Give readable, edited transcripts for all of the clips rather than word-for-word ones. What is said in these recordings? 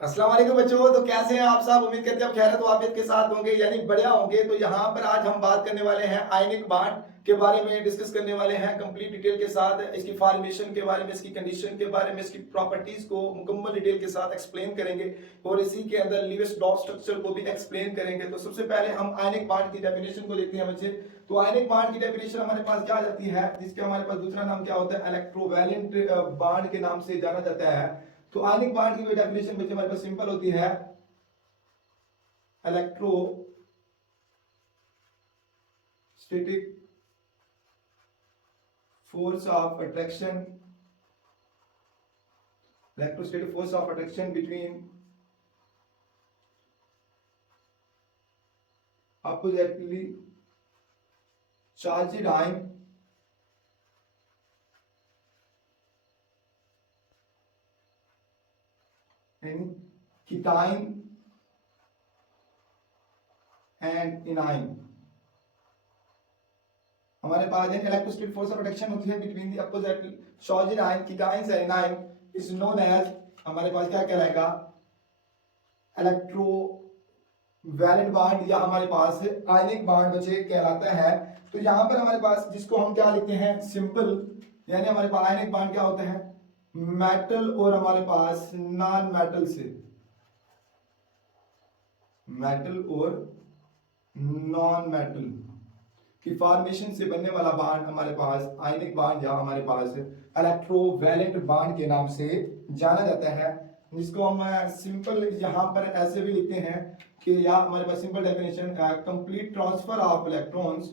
अस्सलाम वालेकुम बच्चों। तो कैसे हैं आप सब? उम्मीद करते हैं आप खैरियत व आफियत के साथ होंगे, यानी बढ़िया होंगे। तो यहाँ पर आज हम बात करने वाले हैं आयनिक बांड के बारे में डिस्कस करने वाले हैं कंप्लीट डिटेल के साथ। इसकी फॉर्मेशन के बारे में, इसकी कंडीशन के बारे में, इसकी प्रॉपर्टीज को मुकम्मल डिटेल के साथ एक्सप्लेन करेंगे और इसी के अंदर लीविस डॉट स्ट्रक्चर को भी एक्सप्लेन करेंगे। तो सबसे पहले हम आयनिक बांड की डेफिनेशन को देखते हैं बच्चे। तो आयनिक बांड की डेफिनेशन हमारे पास क्या आ जाती है, जिसके हमारे पास दूसरा नाम क्या होता है, इलेक्ट्रोवैलेंट बांड के नाम से जाना जाता है। तो आयनिक बांड की डेफिनेशन बच्चे हमारे पास सिंपल होती है, electrostatic force of attraction, electrostatic force of attraction between oppositely charged ion and cation and anion। हमारे पास इलेक्ट्रोस्टैटिक फोर्स ऑफ अट्रैक्शन होती है between the opposite charged ion, cations and anion is known as, हमारे पास क्या कहलाएगा, electro valent bond या हमारे पास आयनिक बांड बचे कहलाता है। तो यहाँ पर हमारे पास जिसको हम क्या लिखते हैं, सिंपल, यानी हमारे पास आयनिक बांड क्या होता है, मेटल और हमारे पास नॉन मेटल से, मेटल और नॉन मेटल की फॉर्मेशन से बनने वाला बांड हमारे पास आयनिक बांड या हमारे पास इलेक्ट्रोवैलेंट बांड के नाम से जाना जाता है। जिसको हम सिंपल यहाँ पर ऐसे भी लिखते हैं कि या हमारे पास simple definition, complete transfer of electrons,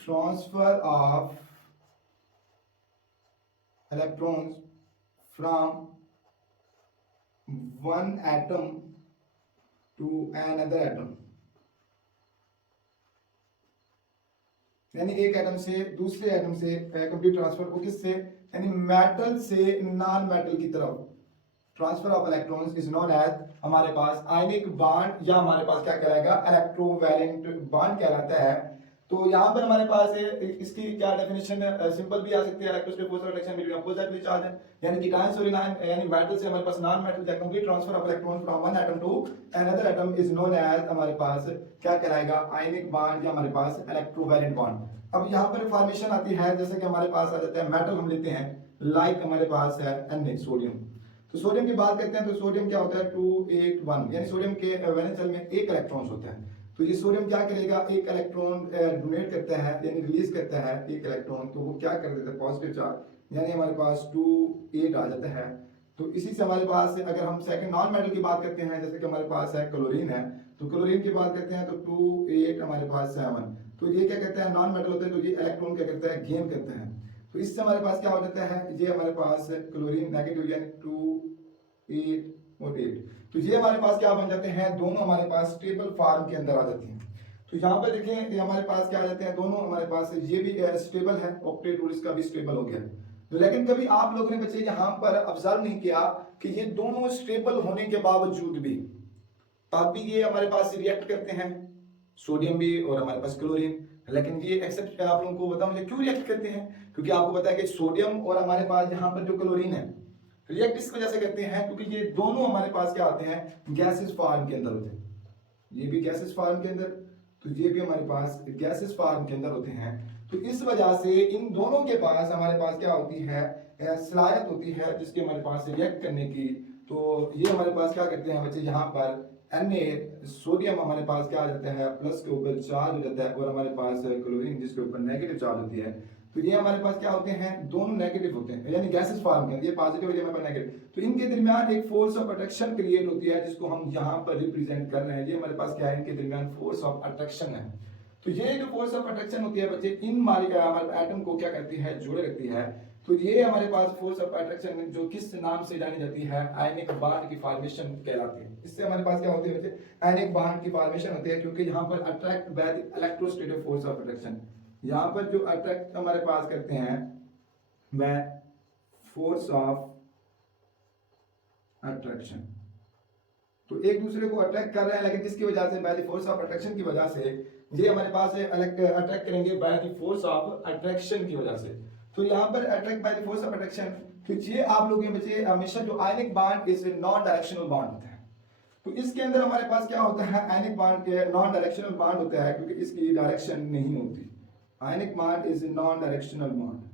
transfer of electrons from one atom to another atom, यानी एक एटम से दूसरे एटम से कंप्लीट ट्रांसफर को किससे, यानी मेटल से नॉन मेटल की तरफ transfer of electrons is known as हमारे पास आयनिक बांड या हमारे पास क्या कहलाएगा, इलेक्ट्रोवैलेंट बांड कहलाता है। तो यहाँ पर हमारे पास इसकी क्या डेफिनेशन है, सिंपल भी आ सकती है, electrostatic force of attraction between oppositely charged यानी कीटाइंस और एनायन, यानी मेटल से हमारे पास non metal, the complete transfer of electron from one atom to another atom is known as हमारे पास क्या कहलाएगा, आयनिक बांड या हमारे पास इलेक्ट्रोवैलेंट बांड। अब यहाँ पर फॉर्मेशन आती है, जैसे कि हमारे पास आ जाता है मेटल हम लेते हैं, लाइक हमारे पास है Na, सोडियम। तो सोडियम की बात करते हैं तो सोडियम क्या होता है, 281, यानी सोडियम के वैलेंस शेल में एक इलेक्ट्रॉन होता है। तो ये सोडियम क्या करेगा, एक इलेक्ट्रॉन डोनेट करता है यानी रिलीज करता है एक इलेक्ट्रॉन, तो वो क्या कर देता है, पॉजिटिव चार्ज, यानी हमारे पास 28 आ जाता है। तो इसी से हमारे पास अगर हम सेकंड नॉन मेटल की बात करते हैं, जैसे कि हमारे पास है क्लोरीन है, तो क्लोरीन की बात करते हैं तो 28 हमारे पास 7। तो ये क्या करता है, नॉन मेटल होता है, तो ये इलेक्ट्रॉन क्या करता है, गेन करता है। तो इससे हमारे पास क्या हो जाता है, ये हमारे पास क्लोरीन नेगेटिव यानी 2 8 और 8, तो ये हमारे पास क्या बन जाते हैं, दोनों हमारे पास स्टेबल फॉर्म के अंदर आ जाती हैं। तो यहाँ पर देखें ये हमारे पास क्या आ जाते हैं, दोनों हमारे पास ये भी स्टेबल है, ऑक्टेट और इसका भी स्टेबल हो गया। तो लेकिन कभी आप लोगों ने बच्चे यहाँ पर ऑब्जर्व नहीं किया कि ये दोनों स्टेबल होने के बावजूद भी तब भी ये हमारे पास रिएक्ट करते हैं, सोडियम भी और हमारे पास क्लोरीन। लेकिन ये एक्सेप्ट आप लोगों को बताओ मुझे क्यों रिएक्ट करते हैं, क्योंकि आपको पता है कि सोडियम और हमारे पास यहाँ पर जो क्लोरीन है रिएक्ट इस वजह से करते हैं क्योंकि ये दोनों हमारे पास क्या आते हैं, गैसेस फॉर्म के अंदर होते हैं, ये भी गैसेस फॉर्म के अंदर, तो ये भी हमारे पास गैसेस फॉर्म के अंदर होते हैं। तो इस वजह से इन दोनों के पास हमारे पास क्या होती है, सलाहियत होती है जिसके हमारे पास रिएक्ट करने की। तो ये हमारे पास क्या करते हैं बच्चे, यहाँ पर Na सोडियम हमारे पास क्या आ जाता है, प्लस के ऊपर चार्ज हो जाता है, और हमारे पास क्लोरीन जिसके ऊपर नेगेटिव चार्ज होती है। तो ये हमारे पास क्या होते हैं, दोनों नेगेटिव होते हैं, यानी गैसेस फॉर्म के, ये पॉजिटिव और ये हमारे पास नेगेटिव। तो इनके दरमियान एक फोर्स ऑफ अट्रैक्शन क्रिएट होती है जिसको हम यहाँ पर रिप्रेजेंट कर रहे हैं। ये हमारे पास क्या है, इनके दरमियान फोर्स ऑफ अट्रैक्शन है। तो ये जो फोर्स ऑफ अट्रैक्शन होती है बच्चे, इन हमारे एटम को क्या करती है, जोड़े रखती है। तो ये हमारे पास फोर्स ऑफ अट्रैक्शन जो किस नाम से जानी जाती है, आयनिक बांड की फॉर्मेशन कहलाती है। इससे हमारे पास क्या होती है बच्चे, आयनिक बांड की फॉर्मेशन होती है, क्योंकि यहाँ पर attract by the electrostatic force of attraction, यहाँ पर जो अट्रैक्ट हमारे पास करते हैं वह फोर्स ऑफ अट्रैक्शन, तो एक दूसरे को अट्रैक्ट कर रहे हैं, लेकिन किसकी वजह से, by the force of attraction की वजह से। ये हमारे पास अट्रैक्ट करेंगे by the force of attraction की वजह से। तो यहाँ पर attract by the force of attraction, तो ये आप लोगों के बच्चे हमेशा जो ionic bond is non directional bond होता है। तो इसके अंदर हमारे पास क्या होता है, आयनिक बॉन्ड के नॉन डायरेक्शनल बॉन्ड होता है क्योंकि इसकी डायरेक्शन नहीं होती। Ionic bond is non directional bond.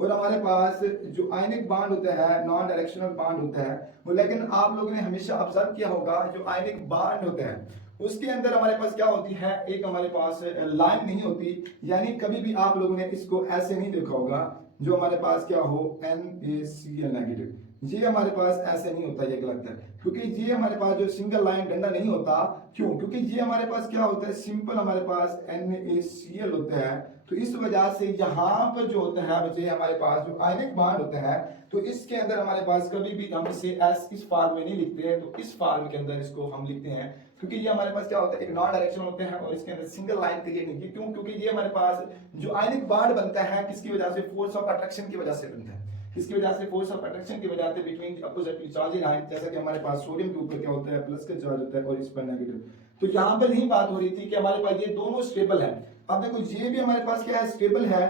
और हमारे पास जो आयनिक बॉन्ड होता है नॉन डायरेक्शनल बॉन्ड होता है वो, लेकिन आप लोगों ने हमेशा ऑब्जर्व किया होगा जो आयनिक बॉन्ड होता है उसके अंदर हमारे पास क्या होती है, एक हमारे पास लाइन नहीं होती। यानी कभी भी आप लोगों ने इसको ऐसे नहीं देखा होगा जो हमारे पास क्या हो NaCl नेगेटिव, ये हमारे पास ऐसे नहीं होता, ये गलत है क्योंकि ये हमारे पास जो सिंगल लाइन डंडा नहीं होता। क्यों? क्योंकि ये हमारे पास क्या होता है, सिंपल हमारे पास NaCl होता है। तो इस वजह से यहाँ पर जो होता है बच्चे हमारे पास जो आयनिक बॉन्ड होता है तो इसके अंदर हमारे पास कभी भी हम इसे इस फॉर्म में नहीं लिखते हैं, तो इस फॉर्म के अंदर इसको हम लिखते हैं क्योंकि ये हमारे पास क्या होता है, एक नॉन डायरेक्शन होते हैं और इसके अंदर सिंगल लाइन क्रिएट नहीं की। क्यों? क्योंकि ये हमारे पास जो आयनिक बॉन्ड बनता है किसकी वजह से, फोर्स ऑफ अट्रैक्शन की वजह से बनता है। किसकी वजह से? फोर्स ऑफ अट्रैक्शन की वजह से बिटवीन अपोजिटली चार्ज आयन। जैसा कि हमारे पास सोडियम के ऊपर क्या होता है, प्लस का चार्ज होता है और इस पर नेगेटिव। तो यहाँ पर यही बात हो रही थी कि हमारे पास ये दोनों स्टेबल है। अब देखो ये भी हमारे पास क्या है, स्टेबल है,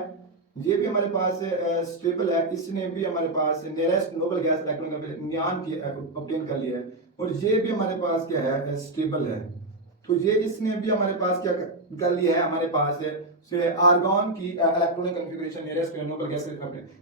ये भी हमारे पास स्टेबल है। इसने भी हमारे पास नियरेस्ट नोबल गैस इलेक्ट्रॉन का नियान ऑब्टेन कर लिया है और ये भी हमारे पास क्या है, स्टेबल है। तो ये इसने भी हमारे पास क्या कर लिया है, हमारे पास से आर्गन की electronic configuration nearest noble gases.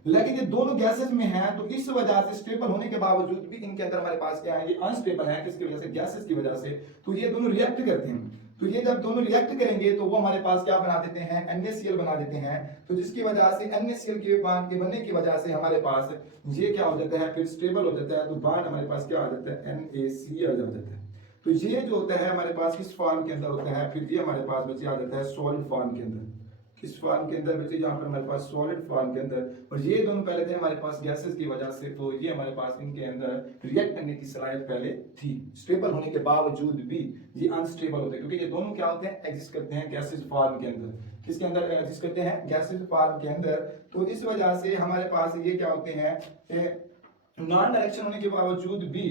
लेकिन ये दोनों गैसेस में है तो इस वजह से स्टेबल होने के बावजूद भी इनके अंदर हमारे पास क्या है, ये अनस्टेबल है। किसकी वजह से? गैसेस की वजह से। तो ये दोनों रिएक्ट करते हैं। तो ये जब दोनों रिएक्ट करेंगे तो वो हमारे पास क्या बना देते हैं, NaCl बना देते हैं। तो जिसकी वजह से NaCl के बॉन्ड के बनने की वजह से हमारे पास ये क्या हो जाता है, फिर स्टेबल हो जाता है। तो बॉन्ड हमारे पास क्या आ जाता है, NaCl आ जाता है। तो ये जो होता है हमारे पास किस फॉर्म के अंदर होता है, फिर ये हमारे पास बच्चे आ जाता है सॉलिड फॉर्म के अंदर। किस फॉर्म के अंदर बच्चे, यहाँ पर हमारे पास सॉलिड फॉर्म के अंदर। और ये दोनों पहले थे हमारे पास गैसेस की वजह से, तो ये हमारे पास इनके अंदर रिएक्ट करने की सलाहियत पहले थी। स्टेबल होने के बावजूद भी ये अनस्टेबल होते हैं क्योंकि ये दोनों क्या होते हैं, एग्जिस्ट करते हैं गैसेस फॉर्म के अंदर। किसके अंदर एग्जिस्ट करते हैं, गैसेस फॉर्म के अंदर। तो इस वजह से हमारे पास ये क्या होते हैं, नॉन डायरेक्शन होने के बावजूद भी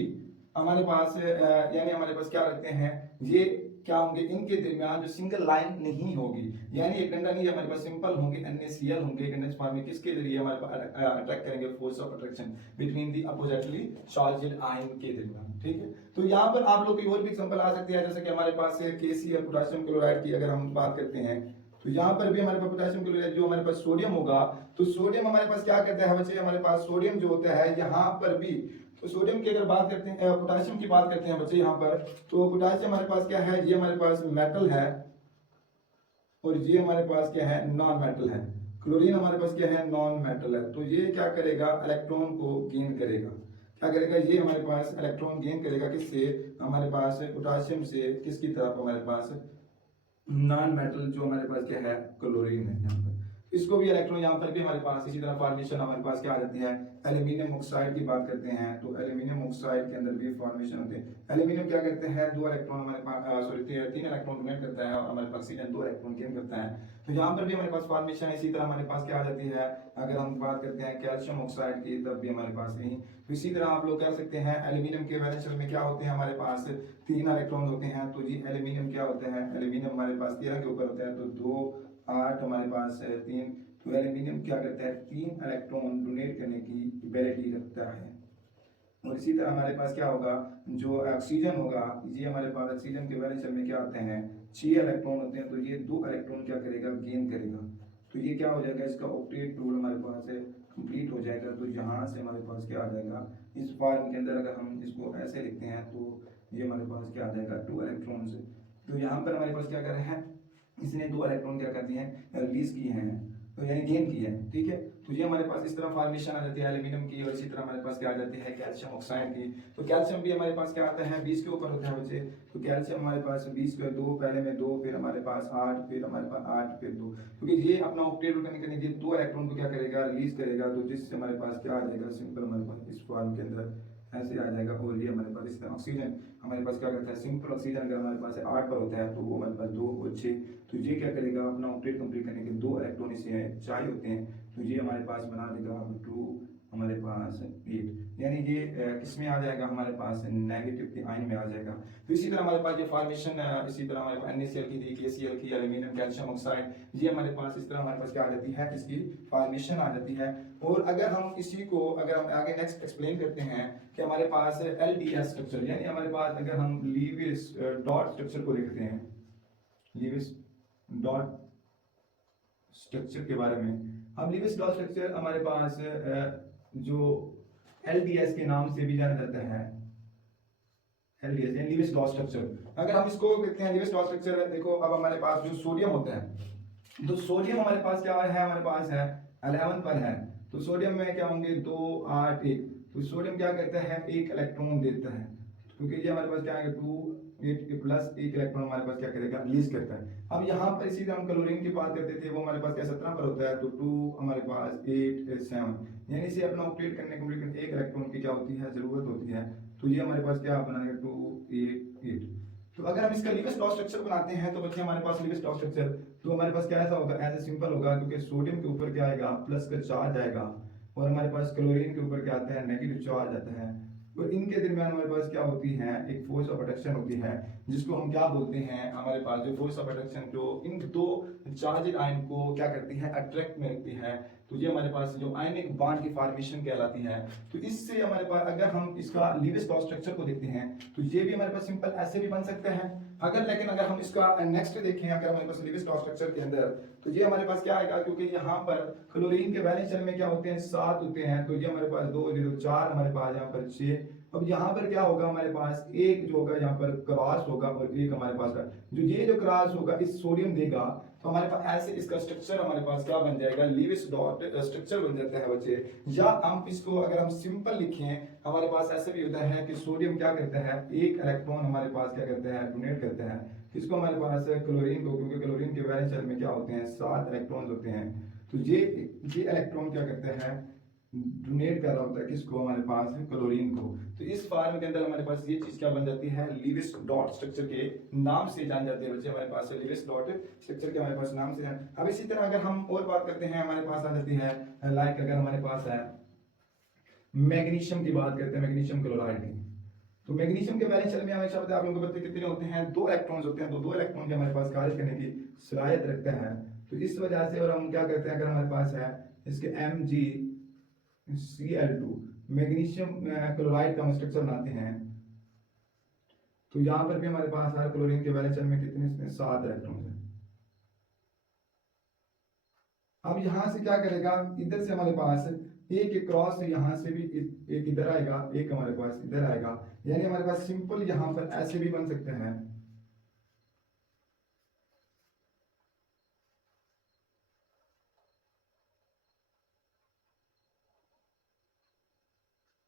हमारे पास यानी हमारे पास क्या रखते हैं, ये क्या होंगे, इनके दरमियान जो सिंगल लाइन नहीं होगी, यानी एक डंडा नहीं, हमारे पास सिंपल होंगे, NaCl होंगे। कंडेंस फॉर्म में किसके जरिए हमारे पास अट्रैक्ट करेंगे, force of attraction between the oppositely charged ion के दरमियान। ठीक है, तो यहाँ पर आप लोग की और भी एग्जांपल आ सकती है, जैसे कि हमारे पास KCl पोटेशियम क्लोराइड की अगर हम बात करते हैं तो यहाँ पर भी हमारे पास पोटेशियम क्लोराइड जो हमारे पास सोडियम होगा, तो सोडियम हमारे पास क्या करता है बच्चे, हमारे पास सोडियम जो होता है यहाँ पर भी, तो सोडियम की अगर बात करते हैं, पोटेशियम की बात करते हैं बच्चे यहाँ पर, तो पोटेशियम हमारे पास क्या है, ये हमारे पास मेटल है और ये हमारे पास क्या है, नॉन मेटल है। क्लोरीन हमारे पास क्या है, नॉन मेटल है। तो ये क्या करेगा, इलेक्ट्रॉन को गेन करेगा। क्या करेगा, ये हमारे पास इलेक्ट्रॉन गेन करेगा किससे, हमारे पास पोटेशियम से, किसकी तरफ, हमारे पास नॉन मेटल जो हमारे पास क्या है, क्लोरीन है। यहाँ पर इसको भी इलेक्ट्रॉन, यहाँ पर भी हमारे पास इसी तरह फॉर्मेशन हमारे पास क्या आ जाती है, एल्यूमिनियम ऑक्साइड की बात करते हैं तो एल्यूमिनियम ऑक्साइड के अंदर भी फॉर्मेशन होते हैं। एल्यूमिनियम क्या करते हैं, 2 इलेक्ट्रॉन हमारे पास, सॉरी 3 इलेक्ट्रॉन डोनेट करता है और हमारे पास ऑक्सीजन 2 इलेक्ट्रॉन गेन करता है। तो यहाँ पर भी हमारे पास फॉर्मेशन है। इसी तरह हमारे पास क्या आ जाती है, अगर हम बात करते हैं कैल्शियम ऑक्साइड की, तब भी हमारे पास नहीं। तो इसी तरह आप लोग कह सकते हैं एल्यूमिनियम के वैलेंस शेल में क्या होते हैं, हमारे पास 3 इलेक्ट्रॉन होते हैं। तो जी एल्यूमिनियम क्या होता है, एल्यूमिनियम हमारे पास 13 के ऊपर होता है, तो 2 8 हमारे पास 3। तो एल्यूमिनियम क्या करता है, 3 इलेक्ट्रॉन डोनेट करने की एबिलिटी रखता है। और इसी तरह हमारे पास क्या होगा, जो ऑक्सीजन होगा, ये हमारे पास ऑक्सीजन के वैलेंस शेल में क्या होते हैं, 6 इलेक्ट्रॉन होते हैं। तो ये 2 इलेक्ट्रॉन क्या करेगा, गेन करेगा। तो ये क्या हो जाएगा, इसका ऑक्टेट रूल हमारे पास है कंप्लीट हो जाएगा। तो यहाँ से हमारे पास क्या आ जाएगा, इस फॉर्म के अंदर अगर हम इसको ऐसे लिखते हैं तो ये हमारे पास क्या आ जाएगा, 2 इलेक्ट्रॉन। तो यहाँ पर हमारे पास क्या कर रहे हैं, इसने 2 इलेक्ट्रॉन क्या कर दिए हैं, रिलीज किए हैं, तो यानी गेन किया है। ठीक है, तो ये हमारे पास इस तरह फॉर्मेशन आ जाती है एल्यूमिनियम की। और इसी तरह हमारे पास क्या आ जाती है, कैल्शियम ऑक्साइड की। तो कैल्शियम भी हमारे पास क्या आता है, 20 के ऊपर होता है बच्चे। तो कैल्शियम हमारे पास 20 पे 2, पहले में 2, फिर हमारे पास 8, फिर हमारे पास 8, फिर 2, क्योंकि ये अपना ऑक्टेट करने के लिए 2 इलेक्ट्रॉन को क्या करेगा, रिलीज करेगा। तो जिससे हमारे पास क्या आ जाएगा, सिंपल हमारे पास इस फॉर्म के अंदर ऐसे आ जाएगा। और ये हमारे पास इस तरह ऑक्सीजन हमारे पास क्या करता है, सिंपल ऑक्सीजन अगर हमारे पास 8 पर होता है तो वो हमारे पास 2 और 6। तो ये क्या करेगा, अपना ऑक्टेट कंप्लीट करने के 2 इलेक्ट्रॉन इसे चाहिए होते हैं। तो ये हमारे पास बना देगा 2 हमारे पास 8, यानी ये किस में आ जाएगा, हमारे पास नेगेटिव के आयन में आ जाएगा। तो इसी तरह हमारे पास ये फॉर्मेशन, इसी तरह हमारे पास NaCl की थी, KCl की, एल्यूमिनियम कैल्शियम ऑक्साइड, ये हमारे पास इस तरह हमारे पास क्या आ जाती है, इसकी फॉर्मेशन आ जाती है। और अगर हम इसी को अगर हम आगे नेक्स्ट एक्सप्लेन करते हैं कि हमारे पास LDS स्ट्रक्चर, यानी हमारे पास अगर हम लीविस डॉट स्ट्रक्चर को देखते हैं, लीविस डॉट स्ट्रक्चर के बारे में, हम लीविस डॉट स्ट्रक्चर हमारे पास जो LDS के नाम से भी जाना जाता है, LDS यानी लीविस डॉट स्ट्रक्चर। अगर हम इसको देखते हैं लीविस डॉट स्ट्रक्चर, देखो अब हमारे पास जो सोडियम होता है, तो सोडियम हमारे पास क्या है, हमारे पास है 11 पर है, तो सोडियम में क्या होंगे 2 8 1, तो सोडियम क्या करता है, एक इलेक्ट्रॉन देता है, क्योंकि ये हमारे पास क्या है 2 8 प्लस एक इलेक्ट्रॉन हमारे पास क्या करेगा, रिलीज करता है। अब यहाँ पर इसी तरह हम क्लोरीन की बात करते थे, वो हमारे पास क्या 17 पर होता है, तो 2 हमारे पास 8 7, यानी इसे अपना ऑपरेट करने के एक इलेक्ट्रॉन की क्या होती है, जरूरत होती है। तो ये हमारे पास क्या बनाएगा 2 8 8। तो अगर हम इसका लीविस डॉट स्ट्रक्चर बनाते हैं तो बच्चे हमारे पास लीविस डॉट स्ट्रक्चर, तो हमारे पास क्या ऐसा होगा, ऐसे सिंपल होगा, क्योंकि सोडियम के ऊपर क्या आएगा, प्लस का चार्ज आएगा, और हमारे पास क्लोरीन के ऊपर क्या आता है, नेगेटिव चार्ज आता है। और इनके दरमियान हमारे पास क्या होती है, एक फोर्स ऑफ अट्रैक्शन होती है, जिसको हम क्या बोलते हैं, हमारे पास जो फोर्स ऑफ अट्रैक्शन जो इन दो चार्जेड आयन को क्या करती है, अट्रैक्ट में रखती है, तो ये हमारे पास जो आयनिक बॉन्ड की फॉर्मेशन कहलाती है। तो इससे हमारे पास अगर हम इसका लीविस डॉट स्ट्रक्चर को देखते हैं, तो ये भी हमारे पास सिंपल ऐसे भी बन सकते हैं। लेकिन अगर हम इसका नेक्स्ट देखें, अगर हमारे पास लीविस डॉट स्ट्रक्चर के अंदर, तो ये हमारे पास क्या आएगा, क्योंकि यहाँ पर क्लोरीन के वैलेंस शेल में क्या होते हैं, 7 होते हैं, तो ये हमारे पास 2 0 4, हमारे पास यहाँ पर 6। अब यहाँ पर क्या होगा, हमारे पास एक जो होगा यहाँ पर क्रॉस होगा, और एक हमारे पास जो ये जो क्रॉस होगा इस सोडियम देगा, तो हमारे पास ऐसे इसका स्ट्रक्चर हमारे पास क्या बन जाएगा, लीविस डॉट स्ट्रक्चर बन जाता है बच्चे। या हम इसको अगर हम सिंपल लिखें, हमारे पास ऐसे भी होता है कि सोडियम क्या करता है, एक इलेक्ट्रॉन हमारे पास क्या करता है, डोनेट करता है, किसको, हमारे पास क्लोरीन को, क्योंकि क्लोरीन के वैलेंस शेल में क्या होते हैं, 7 इलेक्ट्रॉन होते हैं। तो ये इलेक्ट्रॉन क्या करते हैं, डोनेट कर रहा होता है किसको, हमारे पास क्लोरीन को। तो इस फॉर्म के अंदर हमारे पास ये चीज क्या बन जाती है, लीविस डॉट स्ट्रक्चर के नाम से जान जाती है बच्चे, हमारे पास लीविस डॉट स्ट्रक्चर के हमारे पास नाम से जान। अब इसी तरह अगर हम और बात करते हैं, हमारे पास आ जाती है लाइक अगर हमारे पास है मैग्नीशियम की बात करते हैं, मैग्नीशियम क्लोराइड की, तो मैग्नीशियम के वैलेंस शेल में हमेशा आप लोगों को पता है कितने होते हैं, 2 इलेक्ट्रॉन्स होते हैं, तो 2 इलेक्ट्रॉन हमारे पास कार्य करने की सलाहियत रखता है। तो इस वजह से और हम क्या करते हैं, अगर हमारे पास है इसके MgCl2 मैग्नीशियम क्लोराइड का हम स्ट्रक्चर बनाते हैं, तो यहाँ पर भी हमारे पास है क्लोरीन के वैलेंस शेल में कितने, इसमें 7 इलेक्ट्रॉन है। अब यहाँ से क्या करेगा, इधर से हमारे पास एक क्रॉस यहाँ से भी एक इधर आएगा, एक हमारे पास इधर आएगा, यानी हमारे पास सिंपल यहाँ पर ऐसे भी बन सकते हैं,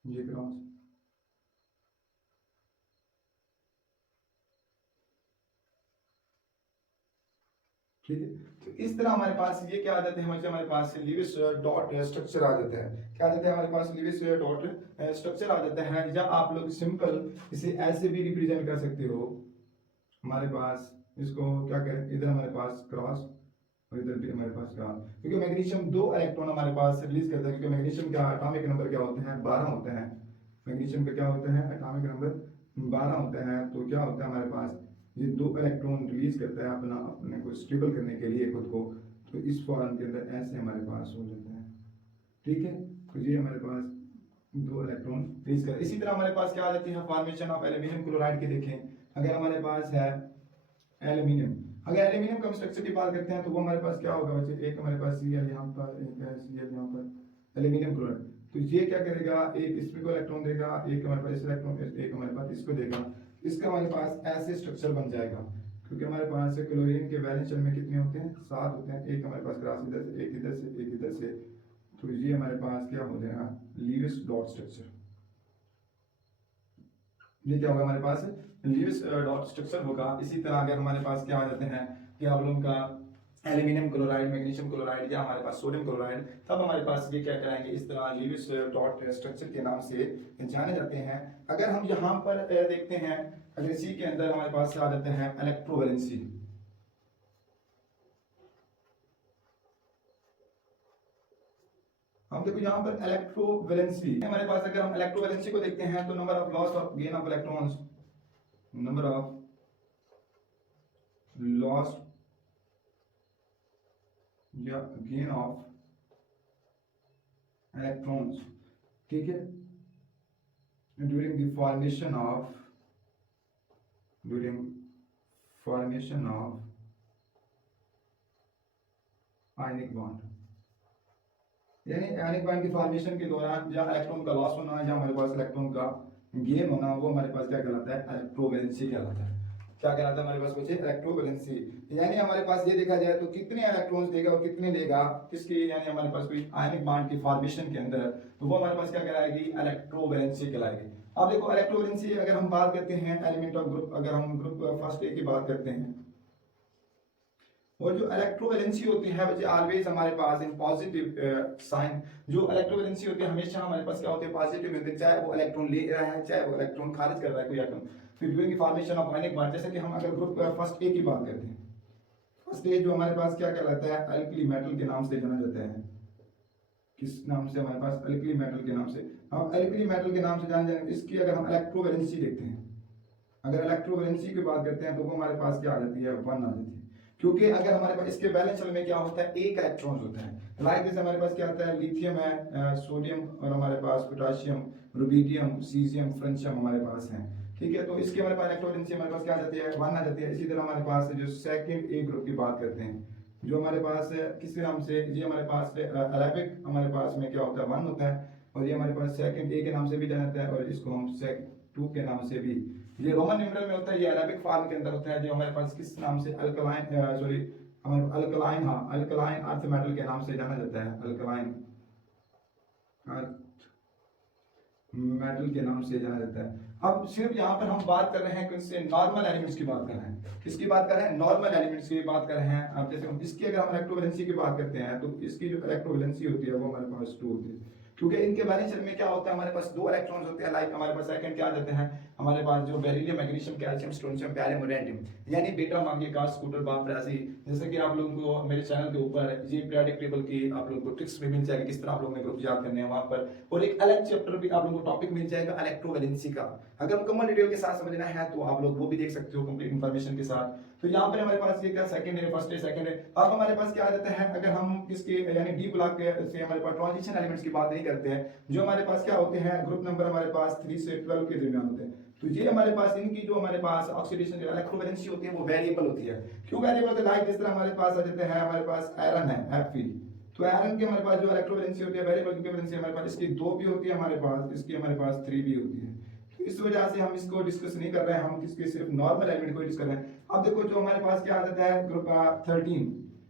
ये क्रॉस, ठीक है। तो इस तरह हमारे पास ये क्या आ जाते हैं, हमारे पास लीविस डॉट स्ट्रक्चर आ जाता है, क्या आ जाता है, हमारे पास लीविस डॉट स्ट्रक्चर आ जाता है। या आप लोग सिंपल इसे ऐसे भी रिप्रेजेंट कर सकते हो, हमारे पास इसको क्या करें, इधर हमारे पास क्रॉस और इधर भी हमारे पास क्रॉस, क्योंकि मैग्नीशियम 2 इलेक्ट्रॉन हमारे पास रिलीज करता है, क्योंकि मैग्नीशियम का एटॉमिक नंबर क्या होते हैं, 12 होते हैं। मैग्नीशियम का क्या होता है, एटॉमिक नंबर 12 होता है। तो क्या होता है, हमारे पास ये 2 इलेक्ट्रॉन रिलीज करता है अपने को स्टेबल करने के लिए खुद को, तो इस फॉर्म के अंदर ऐसे हमारे पास हो जाता है, ठीक है। तो ये हमारे पास 2 इलेक्ट्रॉन रिलीज कर। इसी तरह हमारे पास क्या आ जाती है, फॉर्मेशन ऑफ एल्यूमिनियम क्लोराइड की देखें, अगर हमारे पास है एल्यूमिनियम, अगर एल्यूमिनियम का स्ट्रक्चर की बात करते हैं, तो वो हमारे पास क्या होगा बच्चे, एक हमारे पास Cl यहाँ पर, एक है Cl यहाँ पर, एल्यूमिनियम क्लोराइड। तो ये क्या करेगा, एक इसमें को इलेक्ट्रॉन देगा, एक हमारे पास इलेक्ट्रॉन, एक हमारे पास इसको देगा, इसका हमारे पास ऐसे स्ट्रक्चर बन जाएगा, क्योंकि हमारे पास क्लोरीन के वैलेंस शेल में कितने होते हैं, 7 होते हैं, एक हमारे पास क्रॉस इधर से, एक इधर से, एक इधर से, तो ये हमारे पास क्या हो जाएगा, लीविस डॉट स्ट्रक्चर। ये क्या होगा, हमारे पास लीविस डॉट स्ट्रक्चर होगा। इसी तरह अगर हमारे पास क्या आ जाते हैं कि आप लोगों का एल्यूमिनियम क्लोराइड, मैग्नीशियम क्लोराइड या हमारे पास सोडियम क्लोराइड, तब हमारे पास ये क्या कराएंगे, इस तरह लीविस डॉट स्ट्रक्चर के नाम से जाने जाते हैं। अगर हम यहाँ पर देखते हैं, अगर इसी के अंदर हमारे पास आ जाते हैं इलेक्ट्रोवैलेंसी, हम देखो यहाँ पर इलेक्ट्रोवैलेंसी हमारे पास, अगर हम इलेक्ट्रोवैलेंसी को देखते हैं तो number of loss of gain of electrons, number of loss या गेन ऑफ इलेक्ट्रॉन्स, ठीक है, during the formation of ionic bond, यानी आयनिक बॉन्ड की फॉर्मेशन के दौरान जहाँ इलेक्ट्रॉन का लॉस होना, जहाँ हमारे पास इलेक्ट्रॉन का गेन होना, वो हमारे पास क्या कहलाता है, इलेक्ट्रोवैलेंसी कहलाता है। क्या कहलाता है हमारे पास बच्चे, इलेक्ट्रोवैलेंसी। यानी हमारे पास ये देखा जाए तो कितने इलेक्ट्रॉन्स देगा और कितने लेगा किसकी, यानी हमारे पास कोई आयनिक बॉन्ड की फॉर्मेशन के अंदर, तो वो हमारे पास क्या कहलाएगी, इलेक्ट्रोवैलेंसी कहलाएगी। अब देखो इलेक्ट्रोवैलेंसी अगर हम बात करते हैं एलिमेंट ऑफ ग्रुप, अगर हम ग्रुप फर्स्ट ए की बात करते हैं, और जो इलेक्ट्रोवैलेंसी होती है बच्चे ऑलवेज हमारे पास इन पॉजिटिव साइन, जो इलेक्ट्रोवैलेंसी होती है हमेशा हमारे पास क्या होती है, पॉजिटिव होती है, चाहे वो इलेक्ट्रॉन ले रहा है चाहे वो इलेक्ट्रॉन खारिज कर रहा है कोई एटम। फिर during formation of ionic bond, जैसे कि हम अगर ग्रुप फर्स्ट ए की बात करते हैं, फर्स्ट ए जो हमारे पास क्या कहलाता है, अल्कली मेटल के नाम से जाना जाता है। किस नाम से, हमारे पास अल्कली मेटल के नाम से। अब अल्कली मेटल के नाम से जाने जाएंगे, इसकी अगर हम इलेक्ट्रोवैलेंसी देखते हैं, अगर इलेक्ट्रोवैलेंसी की बात करते हैं तो वो हमारे पास क्या आ जाती है, 1 आ जाती है। क्योंकि अगर हमारे पास इसके वैलेंस शेल में क्या होता है, एक इलेक्ट्रॉन होता है। लाइक जैसे हमारे पास क्या आता है, लिथियम है, सोडियम, और हमारे पास पोटेशियम, रुबिडियम, सीजियम, फ्रेंशियम हमारे पास है, ठीक है। तो इसके हमारे पास इलेक्ट्रोवैलेंसी हमारे पास क्या आ जाती है, 1 आ जाती है। इसी तरह हमारे पास जो सेकंड ए ग्रुप की बात करते हैं, जो हमारे पास किस नाम से, ये हमारे पास अरेबिक हमारे पास में क्या होता है, 1 होता है, और ये हमारे पास सेकंड ए के नाम से भी जाना जाता है, और इसको हम सेक 2 के नाम से भी, ये रोमन न्यूमरल में होता है, ये अरेबिक फॉर्म के अंदर होता है, जो हमारे पास किस नाम से, अल्कलाइन, सॉरी हमारे अल्कलाइन, हाँ अल्कलाइन अर्थ मेटल के नाम से जाना जाता है, अल्कलाइन अर्थ मेटल के नाम से जाना जाता है। अब सिर्फ यहाँ पर हम बात कर रहे हैं किससे, नॉर्मल एलिमेंट्स की बात कर रहे हैं, किसकी बात कर रहे हैं, नॉर्मल एलिमेंट्स की बात कर रहे हैं। अब जैसे हम इसकी अगर हम इलेक्ट्रोवैलेंसी की बात करते हैं तो इसकी जो इलेक्ट्रोवैलेंसी होती है वो हमारे पास 2 होती है, क्योंकि इनके वैलेंस शेल में क्या होता है, हमारे पास 2 इलेक्ट्रॉन्स होते हैं। लाइक हमारे पास सेकंड क्या जाते हैं, हमारे पास जो beryllium, magnesium, calcium, strontium, pallium और रैडियम, यानी बेटा मांगे कार स्कूटर बाप राशि। जैसे कि आप लोगों को मेरे चैनल के ऊपर ये पीरियोडिक टेबल की आप लोगों को ट्रिक्स भी मिल जाएगी, किस तरह आप लोगों ने ग्रुप याद करने हैं वहां पर, और एक अलग चैप्टर भी आप लोगों को टॉपिक मिल जाएगा इलेक्ट्रोवैलेंसी का। अगर मुकम्मल डिटेल के साथ समझना है तो आप लोग वो भी देख सकते हो कंप्लीट इंफॉर्मेशन के साथ। तो यहाँ पर हमारे पास ये क्या सेकंड है, फर्स्ट है, सेकंड है। अब हमारे पास क्या आ जाता है, अगर हम इसके यानी डी ब्लॉक से हमारे पास ट्रांजिशन एलिमेंट्स की बात नहीं करते हैं, जो हमारे पास क्या होते हैं, ग्रुप नंबर हमारे पास 3 से 12 के दरमियान होते हैं। तो ये हमारे पास इनकी जो हमारे पास ऑक्सीडेशन इलेक्ट्रोवैलेंसी होती है वो वेरिएबल होती है। क्यों वेरिएबल होती है, लाइक जिस तरह हमारे पास आ जाते हैं, हमारे पास आयरन है Fe, तो आयरन की हमारे पास जो इलेक्ट्रोवैलेंसी होती है, वेरिएबल की वैलेंसी हमारे पास इसकी 2 भी होती है, हमारे पास इसकी हमारे पास 3 भी होती है। तो इस वजह से हम इसको डिस्कस नहीं कर रहे हैं, हम किसके सिर्फ नॉर्मल एलिमेंट को डिस्कस कर रहे हैं। अब देखो जो हमारे पास क्या आ जाता है, ग्रुप 13,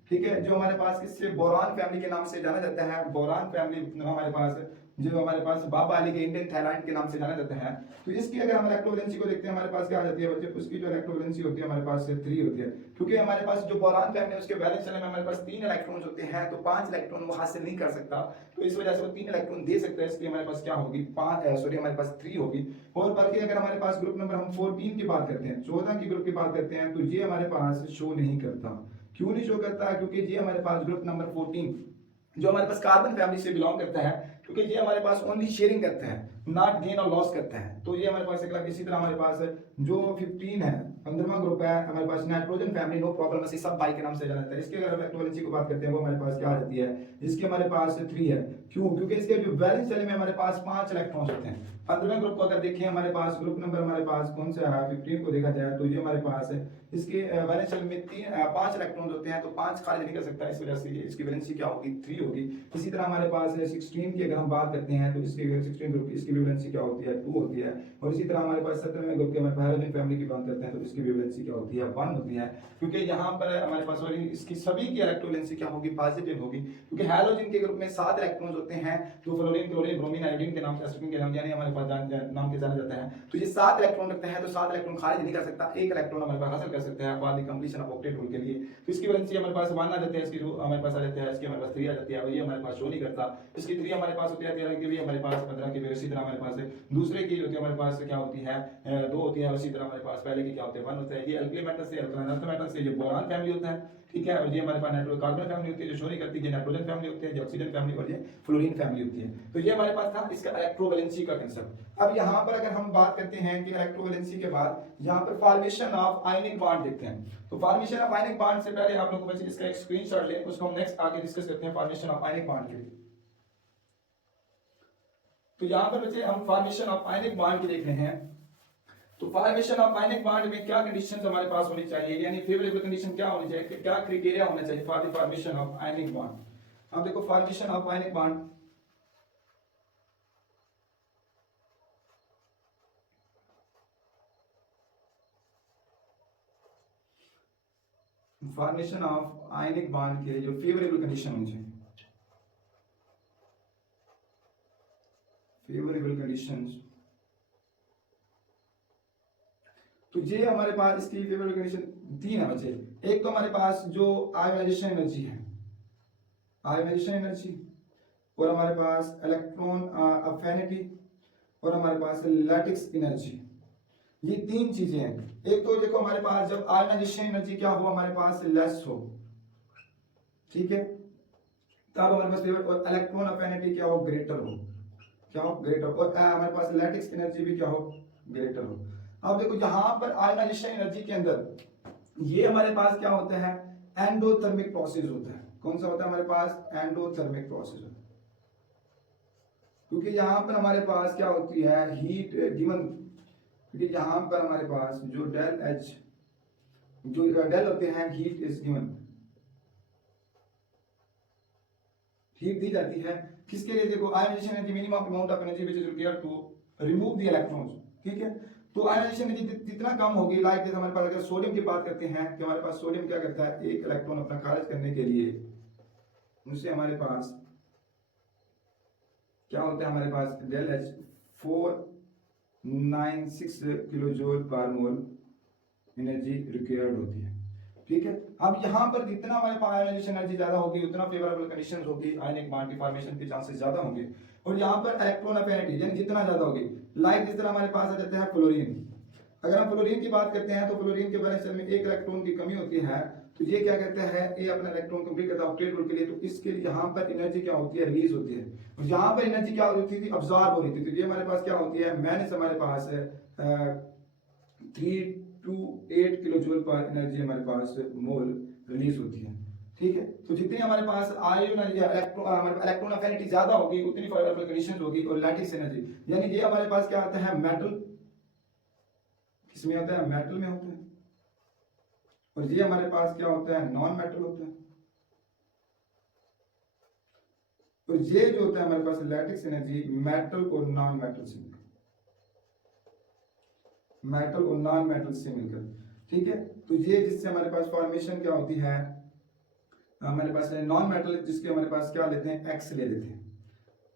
ठीक है, जो हमारे पास किससे, बोरान फैमिली के नाम से जाना जाता है। बोरान फैमिली हमारे पास जो हमारे पास बाबा अली के इंडियन थाईलैंड के नाम से जाना जाता है। तो इसकी अगर हम इलेक्ट्रोवैलेंसी को देखते हैं, हमारे पास क्या आ जाती है बच्चे, उसकी जो इलेक्ट्रोवैलेंसी होती है हमारे पास 3 होती है। क्योंकि हमारे पास जो बोरान फैमिली है उसके वैलेंस शेल में हमारे पास 3 इलेक्ट्रॉन्स होते हैं, तो 5 इलेक्ट्रॉन वो हासिल नहीं कर सकता, तो इस वजह से वो 3 इलेक्ट्रॉन दे सकता है, इसलिए हमारे पास क्या होगी, 5 सॉरी हमारे पास 3 होगी। और बल्कि अगर हमारे पास ग्रुप नंबर हम 14 की बात करते हैं, 14 की ग्रुप की बात करते हैं, तो ये हमारे पास शो नहीं करता। क्यों नहीं शो करता, क्योंकि ये हमारे पास ग्रुप नंबर 14 जो हमारे पास कार्बन फैमिली से बिलोंग करता है, क्योंकि ये हमारे पास ओनली शेयरिंग करते हैं, नॉट गेन और लॉस करते हैं, तो ये हमारे पास एक। इसी तरह हमारे पास जो 15 है, 15वां ग्रुप है हमारे पास नाइट्रोजन फैमिली, नो प्रॉब्लम, इसे सब बाई के नाम से जाना जाता है। इसके अगर इलेक्ट्रोवैलेंसी की बात करते हैं वो हमारे पास क्या आ जाती है, इसके हमारे पास 3 है। क्यों, क्योंकि इसके जो वैलेंस शेल में हमारे पास 5 इलेक्ट्रॉन्स होते हैं। 15वें ग्रुप को अगर देखें हमारे पास ग्रुप नंबर हमारे पास कौन सा है, 15 को देखा जाए तो ये हमारे पास इसके वैलेंस शेल में 5 इलेक्ट्रॉन्स होते हैं, तो 5 खारिज नहीं कर सकता, इस वजह से इसकी वैलेंसी क्या होगी, 3 होगी। इसी तरह हमारे पास 16 की अगर हम बात करते हैं तो इसकी 16 ग्रुप इसकी वैलेंसी क्या होती है, 2 होती है। और इसी तरह हमारे पास 17वें ग्रुप के हमारे हाइड्रोजन फैमिली की बात करते हैं तो इसकी वैलेंसी क्या होती है, 1 होती है। क्योंकि यहाँ पर हमारे पास सॉरी इसकी सभी की इलेक्ट्रोवैलेंसी क्या होगी, पॉजिटिव होगी, क्योंकि हाइड्रोजन के ग्रुप में 7 इलेक्ट्रॉन्स होते हैं, तो फ्लोरीन, क्लोरीन, ब्रोमीन, आयोडीन के नाम से, एसिटिन के नाम यानी हमारे पास नाम के जाना जाता है। तो ये 7 इलेक्ट्रॉन रखते हैं, तो 7 इलेक्ट्रॉन खारिज नहीं कर सकता, 1 इलेक्ट्रॉन हमारे पास हासिल कर सकते हैं for the completion of octet rule के लिए। तो इसकी वैलेंसी हमारे पास 1 आ जाती है, इसकी हमारे पास आ जाती है, इसकी हमारे पास 3 आ जाती है, और ये हमारे पास शो नहीं करता। इसकी 3 हमारे पास होती है, 13 की भी हमारे पास 15 की भी, इसी तरह हमारे पास दूसरे की जो होती है हमारे पास क्या होती है 2 होती है, उसी तरह हमारे पास पहले की क्या होते हैं 1 होता है। ये अल्कली मेटल से अर्थ मेटल से जो बोरान फैमिली होता है, ठीक है, और ये हमारे पास कार्बन फैमिली होती है जो शोरी करती है, नाइट्रोजन फैमिली होती है, जो ऑक्सीजन फैमिली, और ये फ्लोरीन फैमिली होती है। तो ये हमारे पास था इसका इलेक्ट्रोवैलेंसी का कंसेप्ट। अब यहाँ पर अगर हम बात करते हैं कि इलेक्ट्रोवैलेंसी के बाद यहाँ पर फॉर्मेशन ऑफ आयनिक बॉन्ड देखते हैं। तो फॉर्मेशन ऑफ आयनिक बॉन्ड से पहले आप लोगों को बस इसका एक स्क्रीनशॉट लें, उसको हम नेक्स्ट आगे डिस्कस करते हैं फॉर्मेशन ऑफ आयनिक बॉन्ड के लिए। तो यहाँ पर बच्चे हम फॉर्मेशन ऑफ आयनिक बॉन्ड की देख रहे हैं। तो फॉर्मेशन ऑफ आयनिक बॉन्ड में क्या कंडीशंस हमारे पास होनी चाहिए, यानी फेवरेबल कंडीशन क्या होनी चाहिए, क्या क्राइटेरिया होना चाहिए for the formation of ionic bond. अब देखो formation of ionic bond, formation of ionic bond के जो फेवरेबल कंडीशन होनी चाहिए, फेवरेबल कंडीशंस, तो ये हमारे पास इसकी फेवरेबल कंडीशन 3 है बच्चे। एक तो हमारे पास जो आयोनाइजेशन एनर्जी है, आयोनाइजेशन एनर्जी, और हमारे पास इलेक्ट्रॉन अफिनिटी, और हमारे पास लैटिक्स एनर्जी। ये 3 चीजें हैं। एक तो देखो हमारे पास जब आयोनाइजेशन एनर्जी क्या हो हमारे पास लेस हो, ठीक है, तब हमारे पास फेवर, और इलेक्ट्रॉन अफिनिटी क्या हो ग्रेटर हो, क्या हो ग्रेटर, और हमारे पास लैटिक्स एनर्जी भी क्या हो ग्रेटर हो। अब देखो यहां पर आयोनाइजेशन एनर्जी के अंदर ये हमारे पास क्या होता है एंडोथर्मिक प्रोसेस होता है। कौन सा होता है हमारे पास एंडोथर्मिक प्रोसेस होता है, क्योंकि यहां पर हमारे पास क्या होती है हीट गिवन, क्योंकि यहां पर हमारे पास जो डेल एच जो डेल होते हैं हीट इज गिवन, हीट दी जाती है किसके लिए, देखो ionization energy minimum amount of energy which is required to remove the electrons, ठीक है। तो आयोनाइजेशन एनर्जी जितना कम होगी, लाइक जैसे हमारे पास अगर सोडियम की बात करते हैं कि हमारे पास सोडियम क्या करता है, एक इलेक्ट्रॉन अपना खारिज करने के लिए उससे हमारे पास क्या होता है, हमारे पास del H 496 kilo joule per mole energy required होती है, ठीक है। अब यहाँ पर जितना हमारे पास आयोनाइजेशन एनर्जी ज्यादा होगी उतना फेवरेबल कंडीशंस होगी, आयनिक बॉन्ड की फॉर्मेशन के चांसेस ज्यादा होंगे, और यहाँ पर इलेक्ट्रॉन अफिनिटी यानी जितना ज्यादा होगी, लाइक जिस तरह हमारे पास आ जाता है फ्लोरीन। अगर हम फ्लोरीन की बात करते हैं तो फ्लोरीन के बैलेंस में एक इलेक्ट्रॉन की कमी होती है, तो ये क्या कहता है, ये अपना इलेक्ट्रॉन कंप्लीट करता है ऑक्टेट रूल के लिए, तो इसके लिए यहाँ पर एनर्जी क्या होती है रिलीज होती है, और यहाँ पर एनर्जी क्या होती थी अब्सॉर्ब हो रही थी, तो ये हमारे पास क्या होती है माइनस हमारे पास 328 किलो जूल पर एनर्जी हमारे पास मोल रिलीज होती है, ठीक है। तो जितनी हमारे पास आयन इलेक्ट्रॉन अफिनिटी ज्यादा होगी उतनी फेवरेबल कंडीशन होगी, और लैटिस एनर्जी यानी ये हमारे पास क्या आता है मेटल, किसमें होता है मेटल में होता है, और ये हमारे पास क्या होता है नॉन मेटल होता है, और ये जो होता है हमारे पास लैटिक्स एनर्जी मेटल और नॉन मेटल से मिलकर, मेटल और नॉन मेटल से मिलकर, ठीक है। तो ये जिससे हमारे पास फॉर्मेशन क्या होती है, हमारे पास नॉन मेटल जिसके हमारे पास क्या लेते हैं एक्स ले लेते हैं,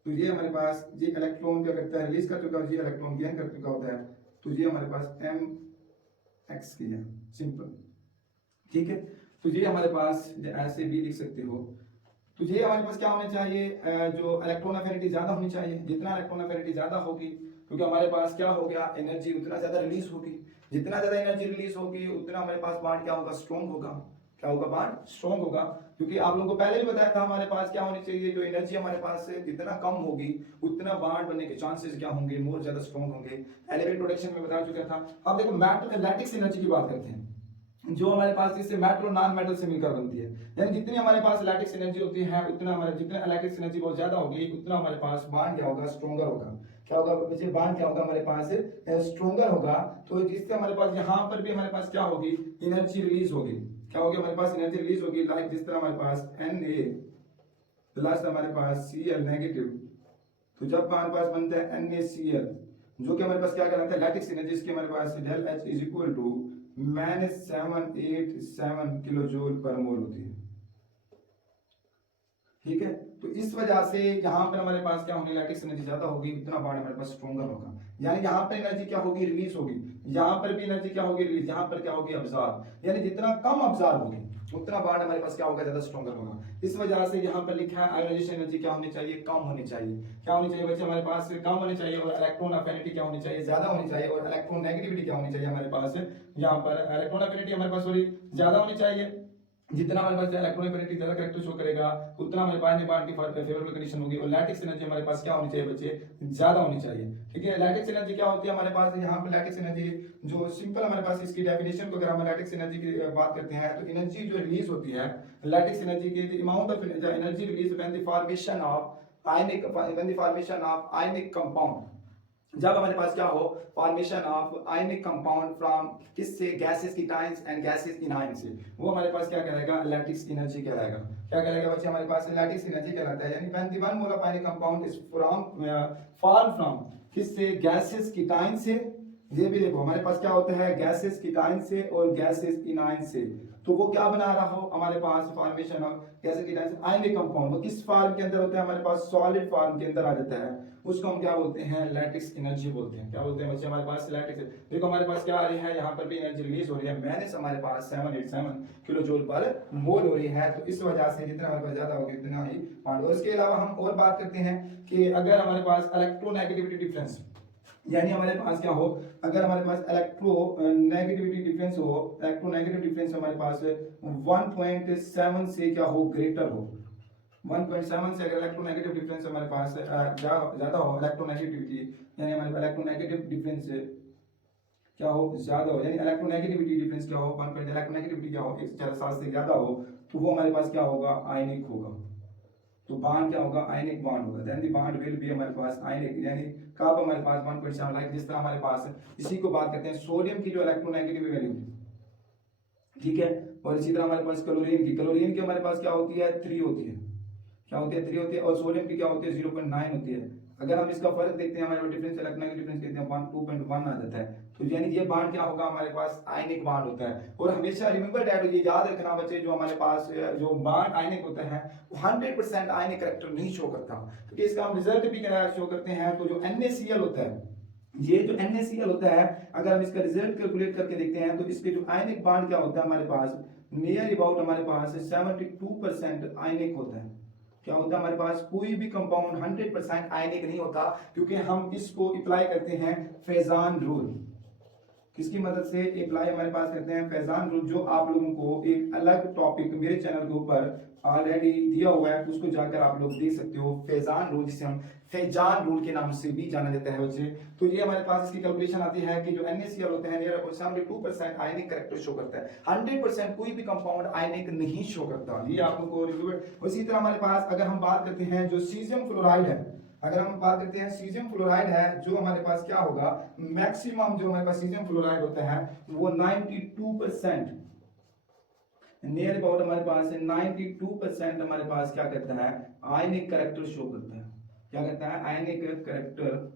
तो ये हमारे पास ये इलेक्ट्रॉन क्या करता है रिलीज कर चुका है, ये इलेक्ट्रॉन गेन कर चुका होता है, तो ये हमारे पास एम एक्स किया सिंपल, ठीक है। तो ये हमारे पास ऐसे भी लिख सकते हो। तो ये हमारे पास क्या होना चाहिए, जो इलेक्ट्रॉन अफिनिटी ज्यादा होनी चाहिए, जितना इलेक्ट्रॉन अफिनिटी ज्यादा होगी क्योंकि हमारे पास क्या हो गया एनर्जी उतना ज्यादा रिलीज होगी, जितना ज्यादा एनर्जी रिलीज होगी उतना हमारे पास बॉन्ड क्या होगा स्ट्रॉन्ग होगा, क्या होगा बॉन्ड स्ट्रॉन्ग होगा, क्योंकि आप लोगों को पहले भी बताया था हमारे पास क्या होनी चाहिए, जो एनर्जी हमारे पास से जितना कम होगी उतना बॉन्ड बनने के चांसेस क्या होंगे मोर ज्यादा स्ट्रॉन्ग होंगे, एलिमेंट प्रोडक्शन में बता चुका था। अब देखो मेटल लैटिक्स एनर्जी की बात करते हैं, जो हमारे पास इससे मेटल और नॉन मेटल से मिलकर बनती है, यानी जितनी हमारे पास लैटिक्स एनर्जी होती है उतना हमारे जितना लैटिक्स एनर्जी बहुत ज्यादा होगी उतना हमारे पास बॉन्ड क्या होगा स्ट्रॉन्गर होगा, क्या होगा बच्चे बॉन्ड क्या होगा हमारे पास स्ट्रॉन्गर होगा, तो जिससे हमारे पास यहाँ पर भी हमारे पास क्या होगी एनर्जी रिलीज होगी, क्या होगी हमारे पास एनर्जी रिलीज होगी, लाइक जिस तरह हमारे पास Na प्लस हमारे पास Cl नेगेटिव, तो जब हमारे पास बनता है NaCl जो कि हमारे पास क्या कहलाता है लैटिक्स एनर्जी, इसकी हमारे पास del H is equal to -787 kilo joule per mole होती है, ठीक है। तो इस वजह से यहाँ पर हमारे पास क्या होगी, लैटिस एनर्जी ज्यादा होगी, उतना बॉन्ड हमारे पास स्ट्रॉन्गर होगा। यानी यहाँ पर एनर्जी क्या होगी, रिलीज होगी, यहाँ पर भी एनर्जी क्या होगी, रिलीज, यहाँ पर क्या होगी, अब्जॉर्ब। यानी जितना कम अब्जॉर्ब होगी उतना बॉन्ड हमारे पास क्या होगा, ज्यादा स्ट्रॉन्गर होगा। इस वजह से यहाँ पर लिखा है आयोनाइजेशन एनर्जी क्या होनी चाहिए, कम होनी चाहिए। क्या होनी चाहिए बच्चे, हमारे पास कम होनी चाहिए, और इलेक्ट्रॉन अफिनिटी क्या होनी चाहिए, ज्यादा होनी चाहिए, और इलेक्ट्रॉन नेगेटिविटी क्या होनी चाहिए हमारे पास, यहाँ पर इलेक्ट्रॉन अफिनिटी हमारे पास थोड़ी ज्यादा होनी चाहिए। जितना हमारे पास इलेक्ट्रॉन अफिनिटी ज्यादा करैक्टर शो करेगा उतना हमारे पास बॉन्ड की फेवरेबल कंडीशन होगी। और लैटिस एनर्जी हमारे पास क्या होनी चाहिए बच्चे, ज्यादा होनी चाहिए। ठीक है, लैटिस एनर्जी क्या होती है हमारे पास, यहाँ पर लैटिस एनर्जी जो सिंपल हमारे पास इसकी डेफिनेशन को अगर हम लैटिस एनर्जी की बात करते हैं तो एनर्जी जो रिलीज होती है लैटिस एनर्जी की amount of energy release when the formation of ionic compound, जब हमारे पास क्या हो, formation of ionic compound from किससे, गैसेस कीटाइंस एंड गैसेस इनाइन से, वो हमारे पास क्या कहलाएगा, लैटिस एनर्जी कहलाएगा। क्या कहलाएगा बच्चे, हमारे पास लैटिस एनर्जी कहलाता है। यानी when the one mole of ionic compound is form from किससे, गैसेस कीटाइन से। ये भी देखो हमारे पास क्या होता है, गैसेस कीटाइन से और गैसेस इनाइन से। तो वो क्या बना रहा हो हमारे पास, फॉर्मेशन ऑफ गैसेस कीटाइन से आयनिक कंपाउंड, वो किस फॉर्म के अंदर होता है हमारे पास, सॉलिड फॉर्म के अंदर आ जाता है, उसको हम क्या बोलते हैं, लैटिस एनर्जी बोलते हैं। क्या बोलते हैं बच्चे हमारे पास, लैटिस। देखो हमारे पास क्या आ रही है, यहाँ पर भी एनर्जी रिलीज हो रही है, माइनस हमारे पास 787 किलो जूल पर मोल हो रही है। तो इस वजह से जितना हमारे पास ज्यादा होगी उतना ही बॉन्ड। और इसके अलावा हम और बात करते हैं कि अगर हमारे पास इलेक्ट्रोनेगेटिविटी डिफरेंस, यानी हमारे पास क्या हो, अगर हमारे पास इलेक्ट्रोनेगेटिविटी डिफरेंस हो, इलेक्ट्रोनेगेटिव डिफरेंस हमारे पास 1.7 से क्या हो, ग्रेटर हो, 1.7 से अगर इलेक्ट्रोनेगेटिव डिफरेंस हमारे पास ज्यादा हो, इलेक्ट्रोनेगेटिविटी यानी हमारे इलेक्ट्रोनेगेटिव डिफरेंस क्या हो, ज्यादा हो, यानी इलेक्ट्रोनेगेटिविटी डिफरेंस क्या हो, 1. इलेक्ट्रोनेगेटिविटी क्या हो, 1.7 से ज्यादा हो, तो वो हमारे पास क्या होगा, आयनिक होगा। तो बॉन्ड क्या होगा, आयनिक बॉन्ड होगा। Then the bond will be हमारे पास आयनिक, यानी कब हमारे पास 1.7, लाइक जिस तरह हमारे पास इसी को बात करते हैं सोडियम की जो इलेक्ट्रोनेगेटिव वैल्यू, ठीक है। और इसी तरह हमारे पास क्लोरीन की हमारे पास क्या होती है, 3 होती है, क्या होती है, 3 होती है। और सोडियम की क्या होती है, 0.9 होती है। अगर हम इसका फर्क देखते हैं, हमारे डिफरेंस इलेक्ट्रोनेगेटिव डिफरेंस कहते हैं 2.1 आ जाता है। तो यानी ये बॉन्ड क्या होगा हमारे पास, आयनिक बॉन्ड होता है। और हमेशा रिमेंबर दैट, ये याद रखना बच्चे, जो हमारे पास जो बॉन्ड आयनिक होता है वो 100% आयनिक करैक्टर नहीं शो करता, क्योंकि इसका हम रिजल्ट भी शो करते हैं। तो जो NaCl होता है, ये जो NaCl होता है, अगर हम इसका रिजल्ट कैलकुलेट करके देखते हैं तो इसके जो आयनिक बॉन्ड क्या होता है हमारे पास, नियर अबाउट हमारे पास 72% आयनिक होता है। क्या होता है हमारे पास, कोई भी कंपाउंड 100% आयनिक नहीं होता, क्योंकि हम इसको अप्लाई करते हैं फेजान रूल। किसकी मदद से अप्लाई हमारे पास करते हैं, फेजान रूल, जो आप लोगों को एक अलग टॉपिक मेरे चैनल के ऊपर ऑलरेडी दिया हुआ है, उसको जाकर आप लोग देख सकते हो। फेजान रूल, जिसे हम फैजान रूल के नाम से भी जाना जाता है बच्चे। तो ये हमारे पास इसकी कैलकुलेशन आती है कि जो NaCl होते हैं near about 72% ionic character show करता है, 100% कोई भी कंपाउंड आयनिक नहीं शो करता। ये आप लोगों को रिव्यू। इसी तरह हमारे पास अगर हम बात करते हैं जो सीजियम फ्लोराइड है, अगर हम बात करते हैं सीजियम फ्लोराइड है, जो हमारे पास क्या होगा, मैक्सिमम जो हमारे पास सीजियम फ्लोराइड होता है वो 92%, नियर अबाउट हमारे पास 92% हमारे पास क्या करता है, आयनिक करैक्टर शो करता है। क्या करता है, आयनिक करैक्टर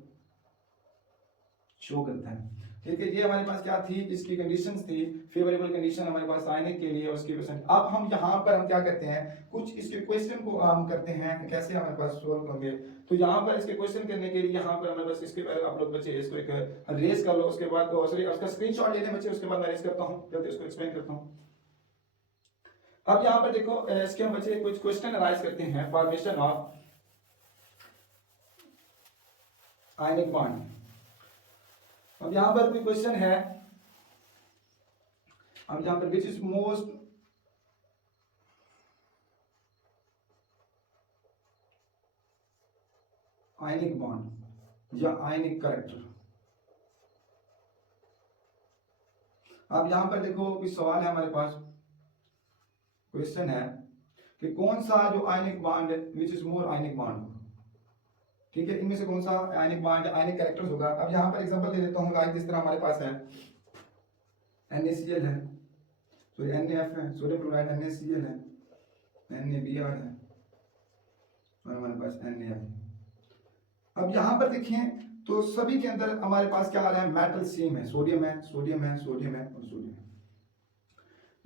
शो करता है। ठीक है, ये हमारे पास क्या थी, इसकी कंडीशंस थी, फेवरेबल कंडीशन हमारे पास आयनिक के लिए, उसकी परसेंट। अब हम यहाँ पर हम क्या करते हैं, कुछ इसके क्वेश्चन को हम करते हैं, कैसे हमारे पास सोल्व होंगे। तो यहाँ पर इसके क्वेश्चन करने के लिए यहाँ पर हमारे पास इसके आप लोग बच्चे इसको एक रेस कर लो, उसके बाद सॉरी उसका स्क्रीनशॉट ले लें बच्चे, उसके बाद मैं रेस करता हूँ, जल्दी इसको एक्सप्लेन करता हूँ। अब यहाँ पर देखो, इसके हम बच्चे कुछ क्वेश्चन राइज करते हैं, फॉर्मेशन ऑफ आयनिक बॉन्ड। अब यहां पर कोई क्वेश्चन है, अब यहां पर which is most ionic bond या आयनिक करैक्टर। अब यहां पर देखो कोई सवाल है हमारे पास, क्वेश्चन है कि कौन सा जो ionic bond which is more ionic bond, ठीक है, इनमें से कौन सा आयनिक बॉन्ड आयनिक कैरेक्टर्स होगा। अब यहाँ पर एग्जांपल दे देता हूँ, लाइक जिस तरह हमारे पास है NaCl है, तो NaF है, सोडियम क्लोराइड NaCl है, NaBr है, और हमारे पास Na है। अब यहाँ पर देखें तो सभी के अंदर हमारे पास क्या आ रहा है, मेटल सेम है, सोडियम है, सोडियम है, सोडियम है और सोडियम है।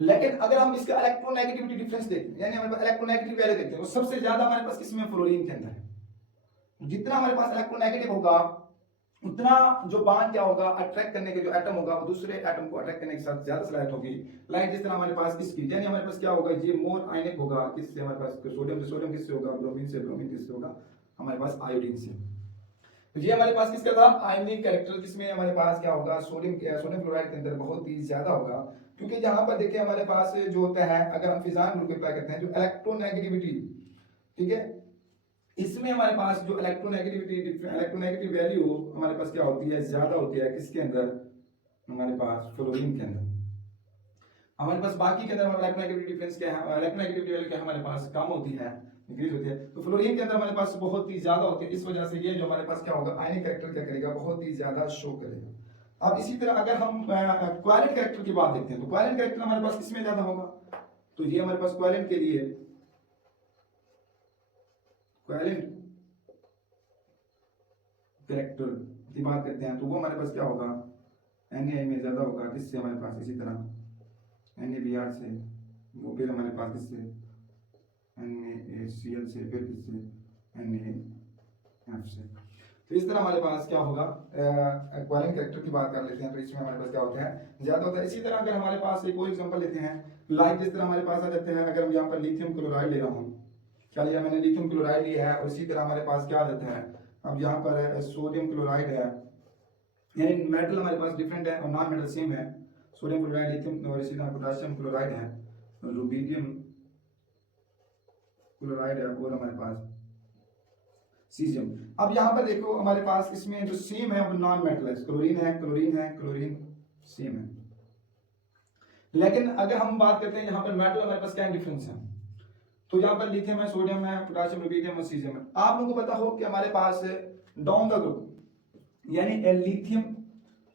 लेकिन अगर हम इसका इलेक्ट्रोनेगेटिविटी डिफरेंस देखते हैं, यानी हमारे पास इलेक्ट्रोनेगेटिव वैल्यू देखते हैं, वो सबसे ज्यादा हमारे पास किसमें, फ्लोरीन के अंदर है। जितना हमारे पास इलेक्ट्रोनेगेटिव होगा उतना जो बांड क्या होगा, अट्रैक्ट करने के जो एटम होगा वो दूसरे एटम को अट्रैक्ट करने के साथ ज्यादा सलाहियत होगी। लाइक जिस तरह हमारे पास इसकी, यानी हमारे पास क्या होगा, ये मोर आयनिक होगा किससे, हमारे पास सोडियम से, सोडियम किससे होगा, ब्रोमीन से, ब्रोमीन किससे होगा, हमारे पास आयोडीन से। तो ये हमारे पास किसका था, आयनिक कैरेक्टर, किसमें हमारे पास क्या होगा, सोडियम क्लोराइड के अंदर बहुत ही ज्यादा होगा। क्योंकि यहाँ पर देखिए हमारे पास जो होता है, अगर हम फिजान रूल अप्लाई करते हैं, जो इलेक्ट्रोनेगेटिविटी, ठीक है, इसमें हमारे पास जो इलेक्ट्रोनेगेटिव वैल्यू हमारे पास क्या होती है, ज्यादा होती है किसके अंदर, हमारे पास फ्लोरीन के अंदर। हमारे पास बाकी के अंदर इलेक्ट्रोनेगेटिव डिफरेंस क्या है, इलेक्ट्रोनेगेटिविटी वैल्यू क्या हमारे पास कम होती है, इंक्रीज होती है। तो फ्लोरीन के अंदर हमारे पास बहुत ही ज्यादा होती है, इस वजह से ये जो हमारे पास क्या होगा, आयनिक कैरेक्टर क्या करेगा, बहुत ही ज्यादा शो करेगा। अब इसी तरह अगर हम क्वालेंट कैरेक्टर की बात देखते हैं, तो क्वालेंट कैरेक्टर हमारे पास किसमें ज्यादा होगा, तो ये हमारे पास क्वालेंट के लिए क्वालेंट कैरेक्टर की बात करते हैं, तो वो हमारे पास क्या होगा, Na में ज्यादा होगा किससे, हमारे पास इसी तरह NaBr से, वो फिर हमारे पास किससे, NaCl से, फिर किससे, NaF से। तो इस तरह हमारे पास क्या होगा, क्वालेंट कैरेक्टर की बात कर लेते हैं, तो इसमें हमारे पास क्या होता है, ज्यादा होता है। इसी तरह अगर हमारे पास एक और एग्जांपल लेते हैं, लाइक जिस तरह हमारे पास आ जाते हैं, अगर हम यहाँ पर लिथियम क्लोराइड ले रहा हूँ, क्या लिया मैंने, लिथियम क्लोराइड लिया है, और इसी तरह हमारे पास क्या आ जाता है, अब यहाँ पर सोडियम क्लोराइड है, यानी मेटल हमारे पास डिफरेंट है और नॉन मेटल सेम है, सोडियम क्लोराइड, लिथियम, और इसी तरह पोटेशियम क्लोराइड है, रुबिडियम क्लोराइड है, और हमारे पास सीजियम। अब यहाँ पर देखो हमारे पास इसमें जो सेम है वो नॉन मेटल है, क्लोरीन है, क्लोरीन है, क्लोरीन सेम है। लेकिन अगर हम बात करते हैं यहाँ पर मेटल, हमारे पास क्या डिफरेंस है, तो यहाँ पर लिथियम है, सोडियम है, पोटेशियम, रुबिडियम और सीजियम है। आप लोगों को पता हो कि हमारे पास डाउन द ग्रुप, यानी lithium,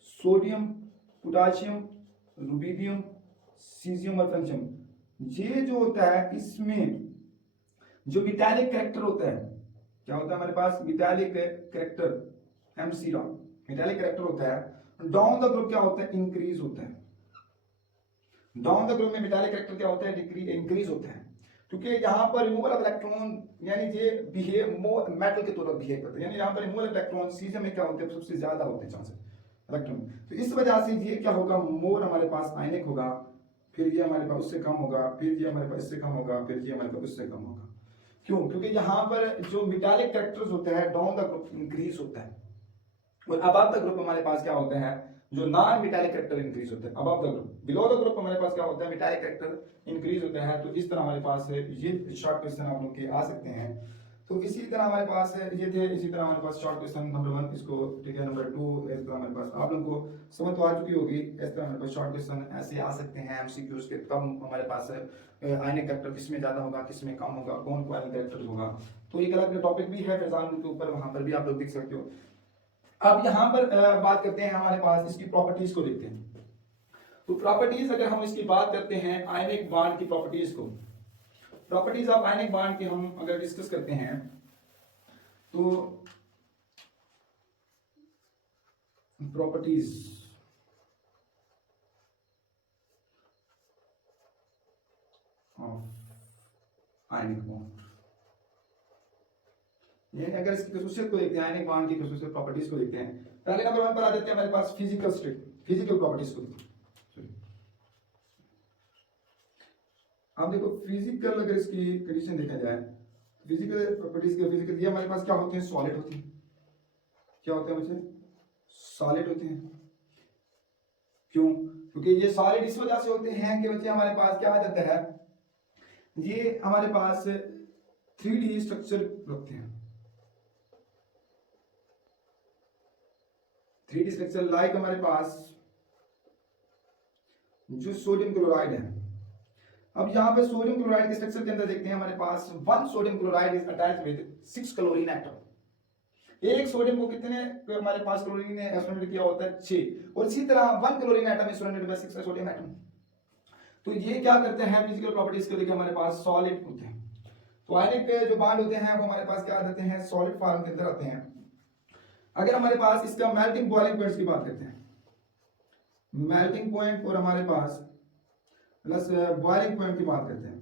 sodium, potassium, rubidium, caesium और फ्रेंशियम, ये जो होता है इसमें जो मेटालिक कैरेक्टर होता है, क्या होता है हमारे पास, metallic character MC metallic character होता है। डाउन द ग्रुप क्या होता है, इंक्रीज होता है। डाउन द ग्रुप में मेटालिक कैरेक्टर क्या होता है, इंक्रीज होता है, क्योंकि यहाँ पर रिमूवल ऑफ इलेक्ट्रॉन, यानी ये बिहेव मोर मेटल के तौर पर बिहेव करते हैं, यानी यहाँ पर रिमूवल इलेक्ट्रॉन सीजन में क्या होते हैं, सबसे ज्यादा होते हैं चांसेस इलेक्ट्रॉन। तो इस वजह से ये क्या होगा, मोर हमारे पास आयनिक होगा, फिर ये हमारे पास उससे कम होगा, फिर ये हमारे पास इससे कम होगा, फिर ये हमारे पास उससे कम होगा। क्यों, क्योंकि यहाँ पर जो मेटालिक कैरेक्टर्स होते हैं डाउन द ग्रुप इंक्रीज होता है, और अबव द ग्रुप हमारे पास क्या होता है, जो नॉन मेटालिक कैरेक्टर इंक्रीज होता है। Above the group, below the group हमारे पास क्या होता है, मेटालिक कैरेक्टर इंक्रीज होता है। तो इस तरह हमारे पास ये शॉर्ट क्वेश्चन आप लोग के आ सकते हैं। तो इसी तरह हमारे पास ये थे, इसी तरह हमारे पास शॉर्ट क्वेश्चन नंबर 1 इसको, ठीक है, नंबर 2 इस तरह हमारे पास आप लोगों को समझ तो आ चुकी होगी। इस तरह हमारे पास शॉर्ट क्वेश्चन ऐसे आ सकते हैं MCQs के, कब हमारे पास आयनिक कैरेक्टर किसमें ज्यादा होगा, किसमें कम होगा, कौन क्वालिटी कैरेक्टर होगा। तो एक अलग टॉपिक भी है फिजान के ऊपर, वहां पर भी आप लोग देख सकते हो। अब यहाँ पर बात करते हैं, हमारे पास इसकी प्रॉपर्टीज को देखते हैं। तो प्रॉपर्टीज अगर हम इसकी बात करते हैं आयनिक बॉन्ड की प्रॉपर्टीज को, प्रॉपर्टीज ऑफ आयनिक बॉन्ड की हम अगर डिस्कस करते हैं, तो प्रॉपर्टीज ऑफ आयनिक बॉन्ड, ये अगर इसकी खसूसियत को देखते हैं, आयनिक बॉन्ड की खसूसियत प्रॉपर्टीज को देखते हैं, पहले नंबर 1 पर आ जाते हैं हमारे पास फिजिकल स्टेट, फिजिकल प्रॉपर्टीज को देखते हैं। आप देखो फिजिकल, अगर इसकी कंडीशन देखा जाए, फिजिकल प्रॉपर्टीज के फिजिकल, ये हमारे पास क्या होते हैं, सॉलिड होते हैं। क्या होते हैं बच्चे, सॉलिड होते हैं। क्यों, क्योंकि ये सॉलिड इस वजह से होते हैं कि बच्चे हमारे पास क्या आ जाता है, ये हमारे पास 3D स्ट्रक्चर रखते हैं। 3D स्ट्रक्चर लाइक हमारे पास जो सोडियम क्लोराइड है। अब यहाँ पे सोडियम क्लोराइड के स्ट्रक्चर के अंदर देखते हैं, हमारे पास 1 sodium chloride is attached with 6 chlorine atom. एक सोडियम को कितने हमारे पास क्लोरीन ने एसोसिएट किया होता है, 6, और इसी तरह 1 chlorine atom is surrounded by 6 sodium atom. तो ये क्या करते हैं, फिजिकल प्रॉपर्टीज को लेकर हमारे पास सॉलिड होते हैं। तो आयनिक के जो बॉन्ड होते हैं वो हमारे पास क्या आ जाते हैं, सॉलिड फॉर्म के अंदर आते हैं। अगर हमारे पास इसका मेल्टिंग बॉइलिंग पॉइंट्स की बात करते हैं, मेल्टिंग पॉइंट और हमारे पास प्लस बॉइलिंग पॉइंट की बात करते हैं,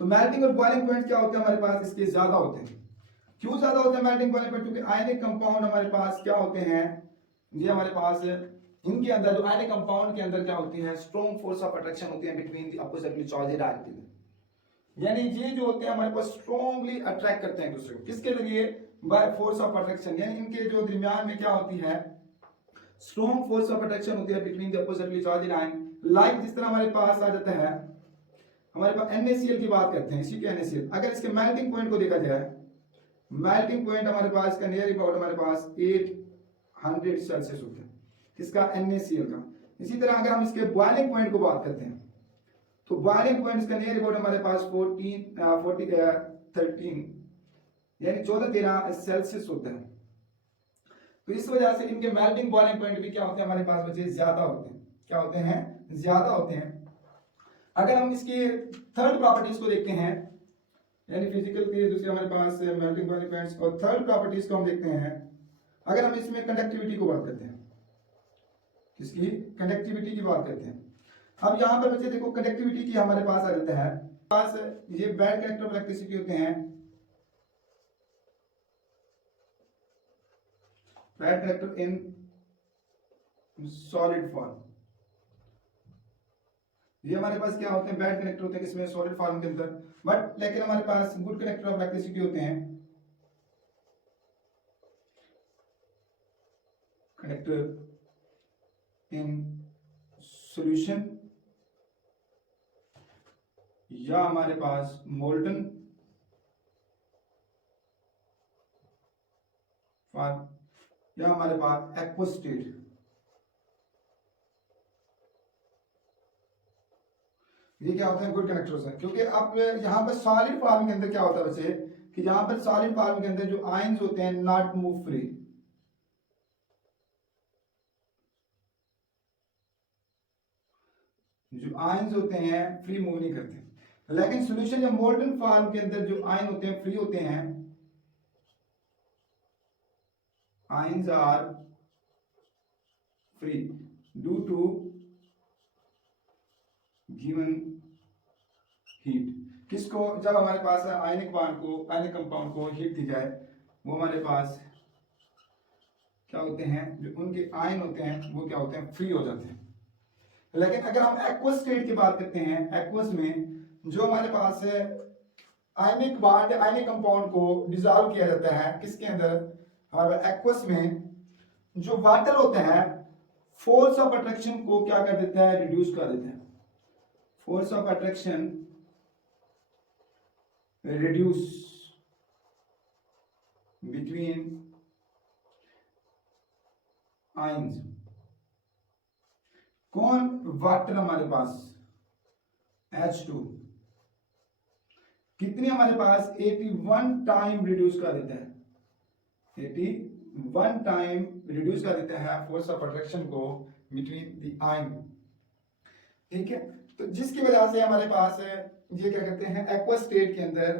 तो मेल्टिंग और बॉइलिंग पॉइंट क्या होते हैं हमारे पास, इसके ज्यादा होते हैं। क्यों ज्यादा होते हैं मेल्टिंग बॉइलिंग पॉइंट? क्योंकि आयनिक कंपाउंड हमारे पास क्या होते हैं, ये हमारे पास इनके अंदर जो आयनिक कंपाउंड के अंदर क्या होती है, स्ट्रॉन्ग फोर्स ऑफ अट्रैक्शन होती है between the oppositely charged ion, यानी ये जो होते हैं हमारे पास स्ट्रॉन्गली अट्रैक्ट करते हैं एक दूसरे को, किसके जरिए, बाय फोर्स ऑफ अट्रैक्शन, यानी इनके जो दरमियान में क्या होती है, स्ट्रॉन्ग फोर्स ऑफ अट्रैक्शन होती है between the oppositely charged ion. Like जिस तरह हमारे पास आ जाता है, हमारे पास NaCl की बात करते हैं, इसी के NaCl, अगर इसके मेल्टिंग पॉइंट को देखा जाए, मेल्टिंग पॉइंट हमारे पास का नियर अबाउट हमारे पास 800 सेल्सियस होता है, किसका, NaCl का। इसी तरह अगर हम इसके बॉइलिंग पॉइंट को बात करते हैं, तो बॉइलिंग पॉइंट इसका नियर अबाउट हमारे पास 13 यानी 14-13 सेल्सियस होता है। तो इस वजह से इनके मेल्टिंग बॉइलिंग पॉइंट भी क्या होते हैं हमारे पास बच्चे, ज्यादा होते हैं। क्या होते हैं, ज्यादा होते हैं। अगर हम इसकी थर्ड प्रॉपर्टीज को देखते हैं, यानी फिजिकल के दूसरे हमारे पास मेल्टिंग बॉइलिंग पॉइंट्स और थर्ड प्रॉपर्टीज को हम देखते हैं, अगर हम इसमें कंडक्टिविटी को बात करते हैं, इसकी कंडक्टिविटी की बात करते हैं। अब यहाँ पर बच्चे देखो कंडक्टिविटी की हमारे पास आ जाता है, पास ये बैड कैरेक्टर ऑफ इलेक्ट्रिसिटी होते हैं, bad character in solid form, ये हमारे पास क्या होते हैं, बैड कनेक्टर होते हैं किसमें, सॉलिड फॉर्म के अंदर, बट लेकिन हमारे पास गुड कनेक्टर ऑफ इलेक्ट्रिसिटी होते हैं, कनेक्टर इन सॉल्यूशन, या हमारे पास मोल्टन फॉर्म, या हमारे पास एक्वस स्टेट। ये क्या होते हैं, गुड कनेक्टर्स हैं। क्योंकि अब यहाँ पर सॉलिड फॉर्म के अंदर क्या होता है बच्चे, कि यहाँ पर सॉलिड फॉर्म के अंदर जो आयंस होते हैं नॉट मूव फ्री, जो आयंस होते हैं फ्री मूव नहीं करते, लेकिन सॉल्यूशन या मोल्टन फॉर्म के अंदर जो आयन होते हैं फ्री होते हैं, ions are free due to given heat. किसको, जब हमारे पास आयनिक बॉन्ड को, आयनिक कंपाउंड को हीट दी जाए, वो हमारे पास क्या होते हैं, जो उनके आयन होते हैं वो क्या होते हैं, फ्री हो जाते हैं। लेकिन अगर हम एक्वस स्टेट की बात करते हैं, एक्वस में जो हमारे पास है आयनिक बॉन्ड, आयनिक कंपाउंड को डिसॉल्व किया जाता है, किसके अंदर, हमारे एक्वस में जो वाटर होता है फोर्स ऑफ अट्रैक्शन को क्या कर देता है, रिड्यूस कर देता है, force of attraction reduce between ions. कौन, वाटर हमारे पास H2 कितनी हमारे पास 81 टाइम रिड्यूस कर देता है, 81 टाइम रिड्यूस कर देता है फोर्स ऑफ अट्रैक्शन को बिटवीन द आयन। ठीक है, तो जिसकी वजह से हमारे पास ये क्या कहते हैं, एक्वस स्टेट के अंदर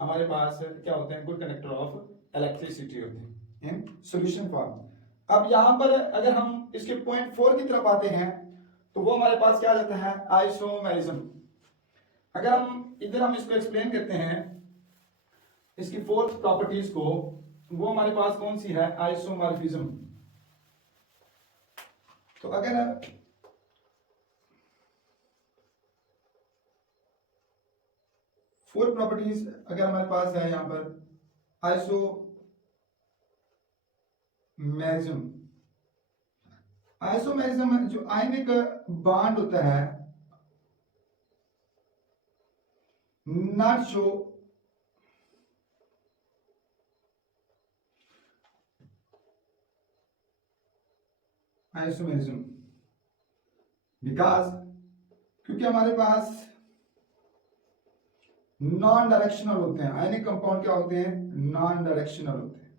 हमारे पास क्या होते हैं, गुड कंडक्टर ऑफ इलेक्ट्रिसिटी होते हैं इन सॉल्यूशन फॉर्म। अब यहां पर अगर हम इसके पॉइंट 4 की तरफ आते हैं, तो वो हमारे पास क्या आ जाता है, आइसोमेरिज्म। अगर हम इसको एक्सप्लेन करते हैं, इसकी फोर्थ प्रॉपर्टीज को, वो हमारे पास कौन सी है, आइसोमॉर्फिज्म। तो अगर फोर प्रॉपर्टीज अगर हमारे पास है यहां पर, आइसोमेरिज्म, आइसोमेरिज्म जो आयनिक बॉन्ड होता है नॉट शो आइसोमेरिज्म बिकॉज, क्योंकि हमारे पास नॉन डायरेक्शनल होते हैं, आयनिक कंपाउंड क्या होते हैं, नॉन डायरेक्शनल होते हैं,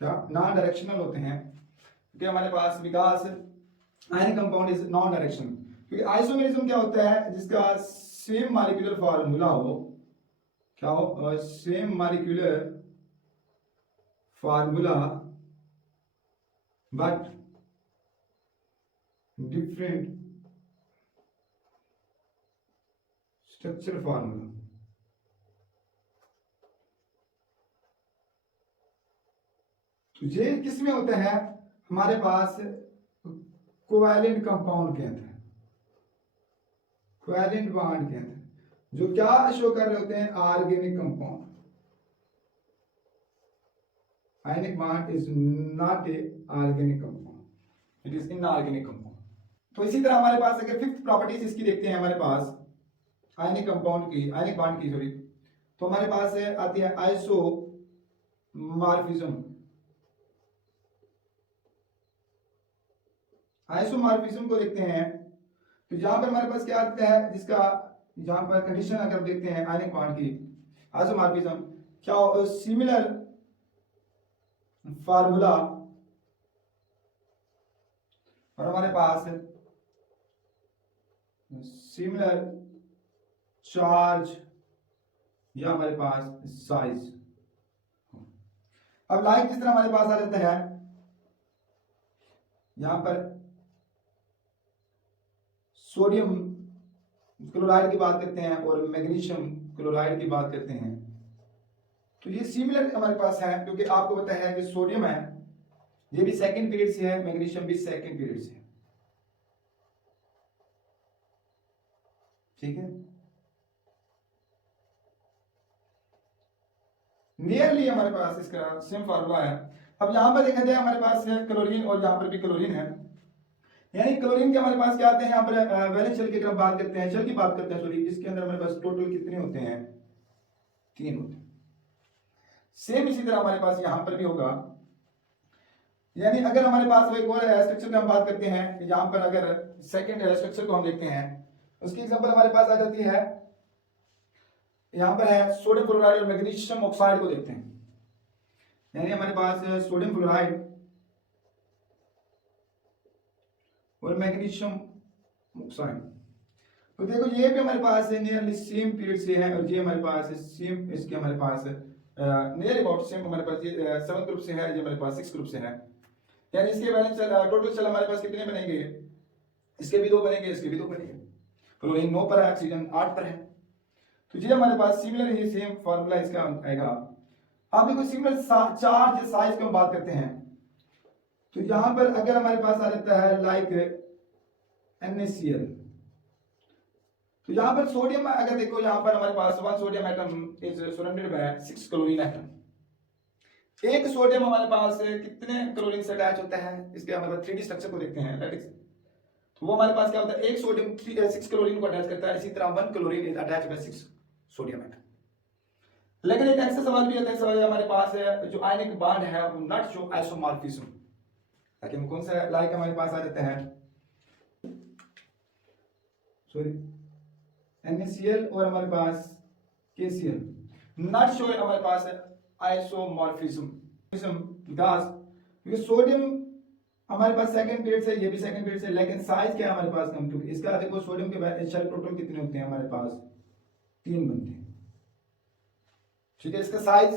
क्या नॉन डायरेक्शनल होते हैं, क्योंकि हमारे पास विकास ionic compound is non directional. क्योंकि आइसोमेरिज्म क्या होता है, जिसका सेम मॉलिक्यूलर फार्मूला हो, क्या हो, same molecular formula but different structure formula. तो ये किस में होता है? हमारे पास कोवैलेंट कंपाउंड के अंदर, कोवैलेंट बॉन्ड के अंदर जो क्या शो कर रहे होते हैं? Organic compound. Ionic bond is not a organic compound, it is inorganic compound. तो इसी तरह हमारे पास अगर फिफ्थ प्रॉपर्टीज इसकी देखते हैं हमारे पास आयनिक कंपाउंड की, आयनिक बॉन्ड की सॉरी, तो हमारे पास आती है आइसोमॉर्फिज्म। आइसोमॉर्फिज्म को देखते हैं तो यहां पर हमारे पास क्या आता है, जिसका यहां पर कंडीशन अगर देखते हैं आयनिक बॉन्ड की, आइसोमॉर्फिज्म क्या, सिमिलर फार्मूला और हमारे पास सिमिलर चार्ज या हमारे पास साइज। अब लाइक जिस तरह हमारे पास आ जाता है यहां पर सोडियम क्लोराइड की बात करते हैं और मैग्नीशियम क्लोराइड की बात करते हैं, तो ये सिमिलर हमारे पास है, क्योंकि आपको पता है कि सोडियम है ये भी सेकंड पीरियड से है, मैग्नीशियम भी सेकंड पीरियड से है, ठीक है। नियरली हमारे पास इसका सेम फार्मूला है। अब यहां पर देखा जाए हमारे पास है क्लोरीन और यहां पर भी क्लोरीन है, यानी क्लोरीन के हमारे पास क्या आते हैं यहाँ पर वैलेंस शेल की अगर बात करते हैं, शेल की बात करते हैं सॉरी, इसके अंदर हमारे पास टोटल कितने होते हैं? 3 होते हैं। सेम इसी तरह हमारे पास यहाँ पर भी होगा, यानी अगर हमारे पास एक और स्ट्रक्चर की हम बात करते हैं, यहाँ पर अगर सेकंड स्ट्रक्चर को हम देखते हैं, उसकी एग्जांपल हमारे पास आ जाती है, यहाँ पर है सोडियम क्लोराइड और मैग्नीशियम ऑक्साइड को देखते हैं, यानी हमारे पास सोडियम क्लोराइड और मैग्नीशियम ऑक्साइड, तो देखो ये भी हमारे पास नियरली सेम पीरियड से है और ये हमारे पास सेम, इसके हमारे पास नियर अबाउट सेम हमारे पास ये 7 ग्रुप से है, ये हमारे पास 6 ग्रुप से है, यानी इसके बैलेंस टोटल चल हमारे पास कितने बनेंगे? इसके भी 2 बनेंगे, इसके भी 2 बनेंगे। क्लोरीन 9 पर है, ऑक्सीजन 8 पर है, तो ये हमारे पास सिमिलर ही सेम फार्मूला इसका आएगा। अब देखो सिमिलर चार्ज साइज की हम बात करते हैं, तो यहां पर अगर हमारे पास आ जाता है लाइक NaCl, तो यहां पर सोडियम अगर देखो यहां पर हमारे पास 1 sodium atom is surrounded by 6 chlorine atom. एक सोडियम हमारे पास कितने क्लोरीन से अटैच होता है? इसके हमारे पास 3D स्ट्रक्चर को देखते हैं, तो वो हमारे पास क्या होता है, एक सोडियम 6 क्लोरीन को अटैच करता है, इसी तरह 1 chlorine is attached bye 6 sodium atom. लेकिन एक ऐसा सवाल भी आता है, सवाल हमारे पास है जो आयनिक बॉन्ड है वो नॉट शो आइसोमॉर्फिज्म, लेकिन कौन सा लाइक हमारे पास आ जाता है सॉरी NaCl और हमारे पास KCl, नॉट शो हमारे पास आइसोमॉर्फिज्म बिकॉज क्योंकि सोडियम हमारे पास सेकंड पीरियड से, ये भी सेकंड पीरियड से, लेकिन साइज क्या है हमारे पास कम, क्योंकि इसका देखो सोडियम के शेल टोटल कितने होते हैं हमारे पास? 3 बनते हैं, ठीक है। इसका साइज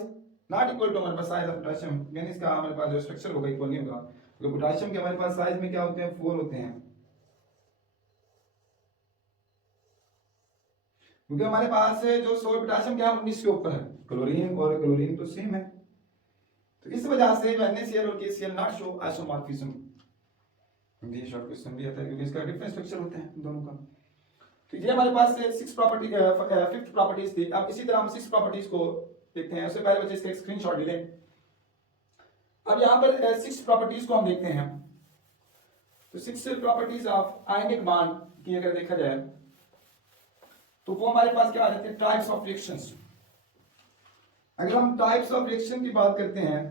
नॉट इक्वल टू हमारे पास साइज ऑफ पोटेशियम, यानी इसका हमारे पास जो स्ट्रक्चर होगा इक्वल नहीं होगा, क्योंकि पोटेशियम के हमारे पास साइज में क्या होते हैं? 4 होते हैं, क्योंकि हमारे पास जो सोडियम पोटेशियम क्या है 19 के ऊपर है, क्लोरीन और क्लोरीन तो सेम है, तो इस वजह से जो NaCl और KCl नॉट शो आइसोमॉर्फिज्म। ये शॉर्ट क्वेश्चन भी आता है क्योंकि इसका डिफरेंट स्ट्रक्चर होता है दोनों का। तो ये हमारे पास 6 प्रॉपर्टी, फिफ्थ प्रॉपर्टीज थी। अब इसी तरह हम 6 प्रॉपर्टीज को देखते हैं, उससे पहले बच्चे इसका एक स्क्रीनशॉट ले लें। अब यहाँ पर 6 प्रॉपर्टीज को हम देखते हैं, तो 6 प्रॉपर्टीज ऑफ आयनिक बॉन्ड की अगर देखा जाए तो वो हमारे पास क्या आ जाते हैं? Types of reactions. अगर हम टाइप्स ऑफ रिएक्शन की बात करते हैं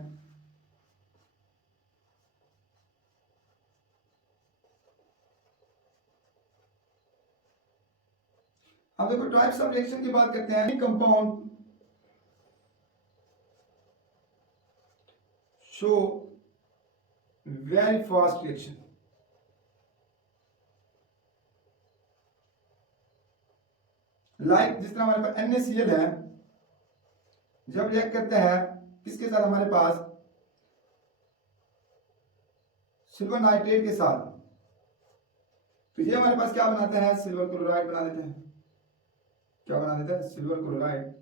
हम देखो टाइप्स ऑफ रिएक्शन की बात करते हैं, compound show very fast reaction, like जिस तरह हमारे पास NaCl है, जब रिएक्ट करता है किसके साथ? हमारे पास सिल्वर नाइट्रेट के साथ, तो ये हमारे पास क्या बनाता है, सिल्वर क्लोराइड बना देता है। क्या बना देता है, silver chloride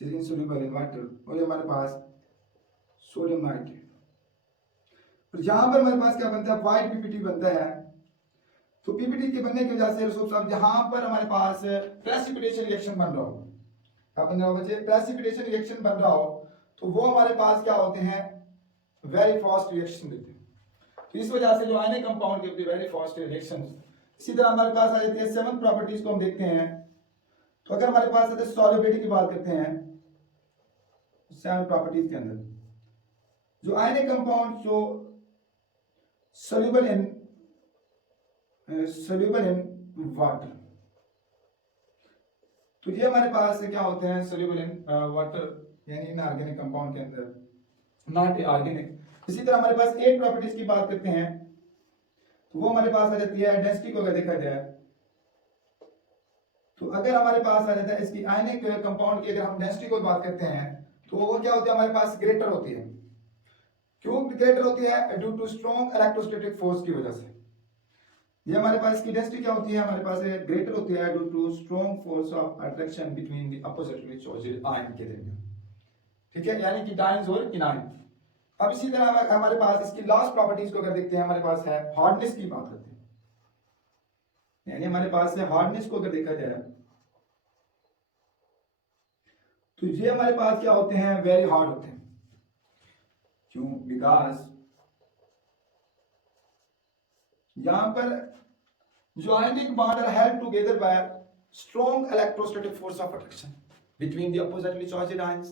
insoluble in water। और ये हमारे पास सोडियम नाइट्रेट। और यहाँ पर हमारे पास क्या बनता है, व्हाइट पीपीटी बनता है। तो पीपीटी के बनने की वजह से रसूल साहब जहां पर हमारे पास प्रेसिपिटेशन रिएक्शन बन रहा हो, क्या बन रहा हो बच्चे, प्रेसिपिटेशन रिएक्शन बन रहा हो, तो वो हमारे पास क्या होते हैं, वेरी फास्ट रिएक्शन देते हैं। तो इस वजह से जो आयनिक कंपाउंड के होते हैं वेरी फास्ट रिएक्शन। इसी तरह हमारे पास आ जाती है 7 प्रॉपर्टीज को हम देखते हैं। तो अगर हमारे पास आते सॉल्युबिलिटी की बात करते हैं 7 प्रॉपर्टीज के अंदर, जो आयनिक कंपाउंड जो soluble in वाटर, तो ये हमारे पास क्या होते हैं, soluble in वाटर यानी इनऑर्गेनिक कंपाउंड के अंदर, नॉट ऑर्गेनिक। इसी तरह हमारे पास 8 प्रॉपर्टीज की बात करते हैं, तो वो हमारे पास आ जाती है डेंसिटी को अगर देखा जाए, तो अगर हमारे पास आ जाता है इसकी आयनिक कंपाउंड की अगर हम डेंसिटी को बात करते हैं, तो वो क्या होती है, हमारे पास ग्रेटर होती है। क्यों ग्रेटर होती है, due to strong electrostatic force की वजह से। ये हमारे पास इसकी डेंसिटी क्या होती है, हमारे पास ग्रेटर होती है due to strong force of attraction between the oppositely charged ion के दरमियान। ठीक है, यानी कि डायन्स और इनाइन। अब इसी तरह हमारे पास इसकी लास्ट प्रॉपर्टीज को अगर देखते हैं, हमारे पास है हार्डनेस की बात करते हैं, यानी हमारे पास है हार्डनेस को अगर देखा जाए, तो ये हमारे पास क्या होते हैं, वेरी हार्ड होते हैं। क्यों, बिकॉज यहां पर जो ionic bond are held together by strong electrostatic force of attraction between the oppositely charged ions,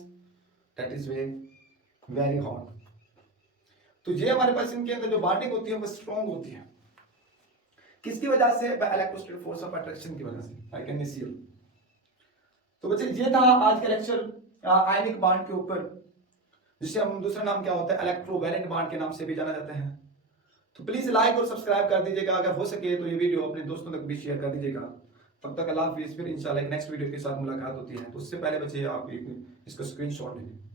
that is very hot. तो ये हमारे पास इनके अंदर जो बॉन्डिंग होती है वो स्ट्रॉन्ग होती है, किसकी वजह से, by electrostatic force of attraction की वजह से, लाइक NaCl। तो बच्चे ये था आज का लेक्चर आयनिक बॉन्ड के ऊपर, जिसे हम दूसरा नाम क्या होता है, इलेक्ट्रोवैलेंट बॉन्ड के नाम से भी जाना जाता है। तो प्लीज लाइक और सब्सक्राइब कर दीजिएगा, अगर हो सके तो ये वीडियो अपने दोस्तों तक भी शेयर कर दीजिएगा। तब तक अल्लाह हाफिज़, फिर इंशाल्लाह नेक्स्ट वीडियो के साथ मुलाकात होती है। तो उससे पहले बच्चे आप इसका स्क्रीनशॉट ले लें।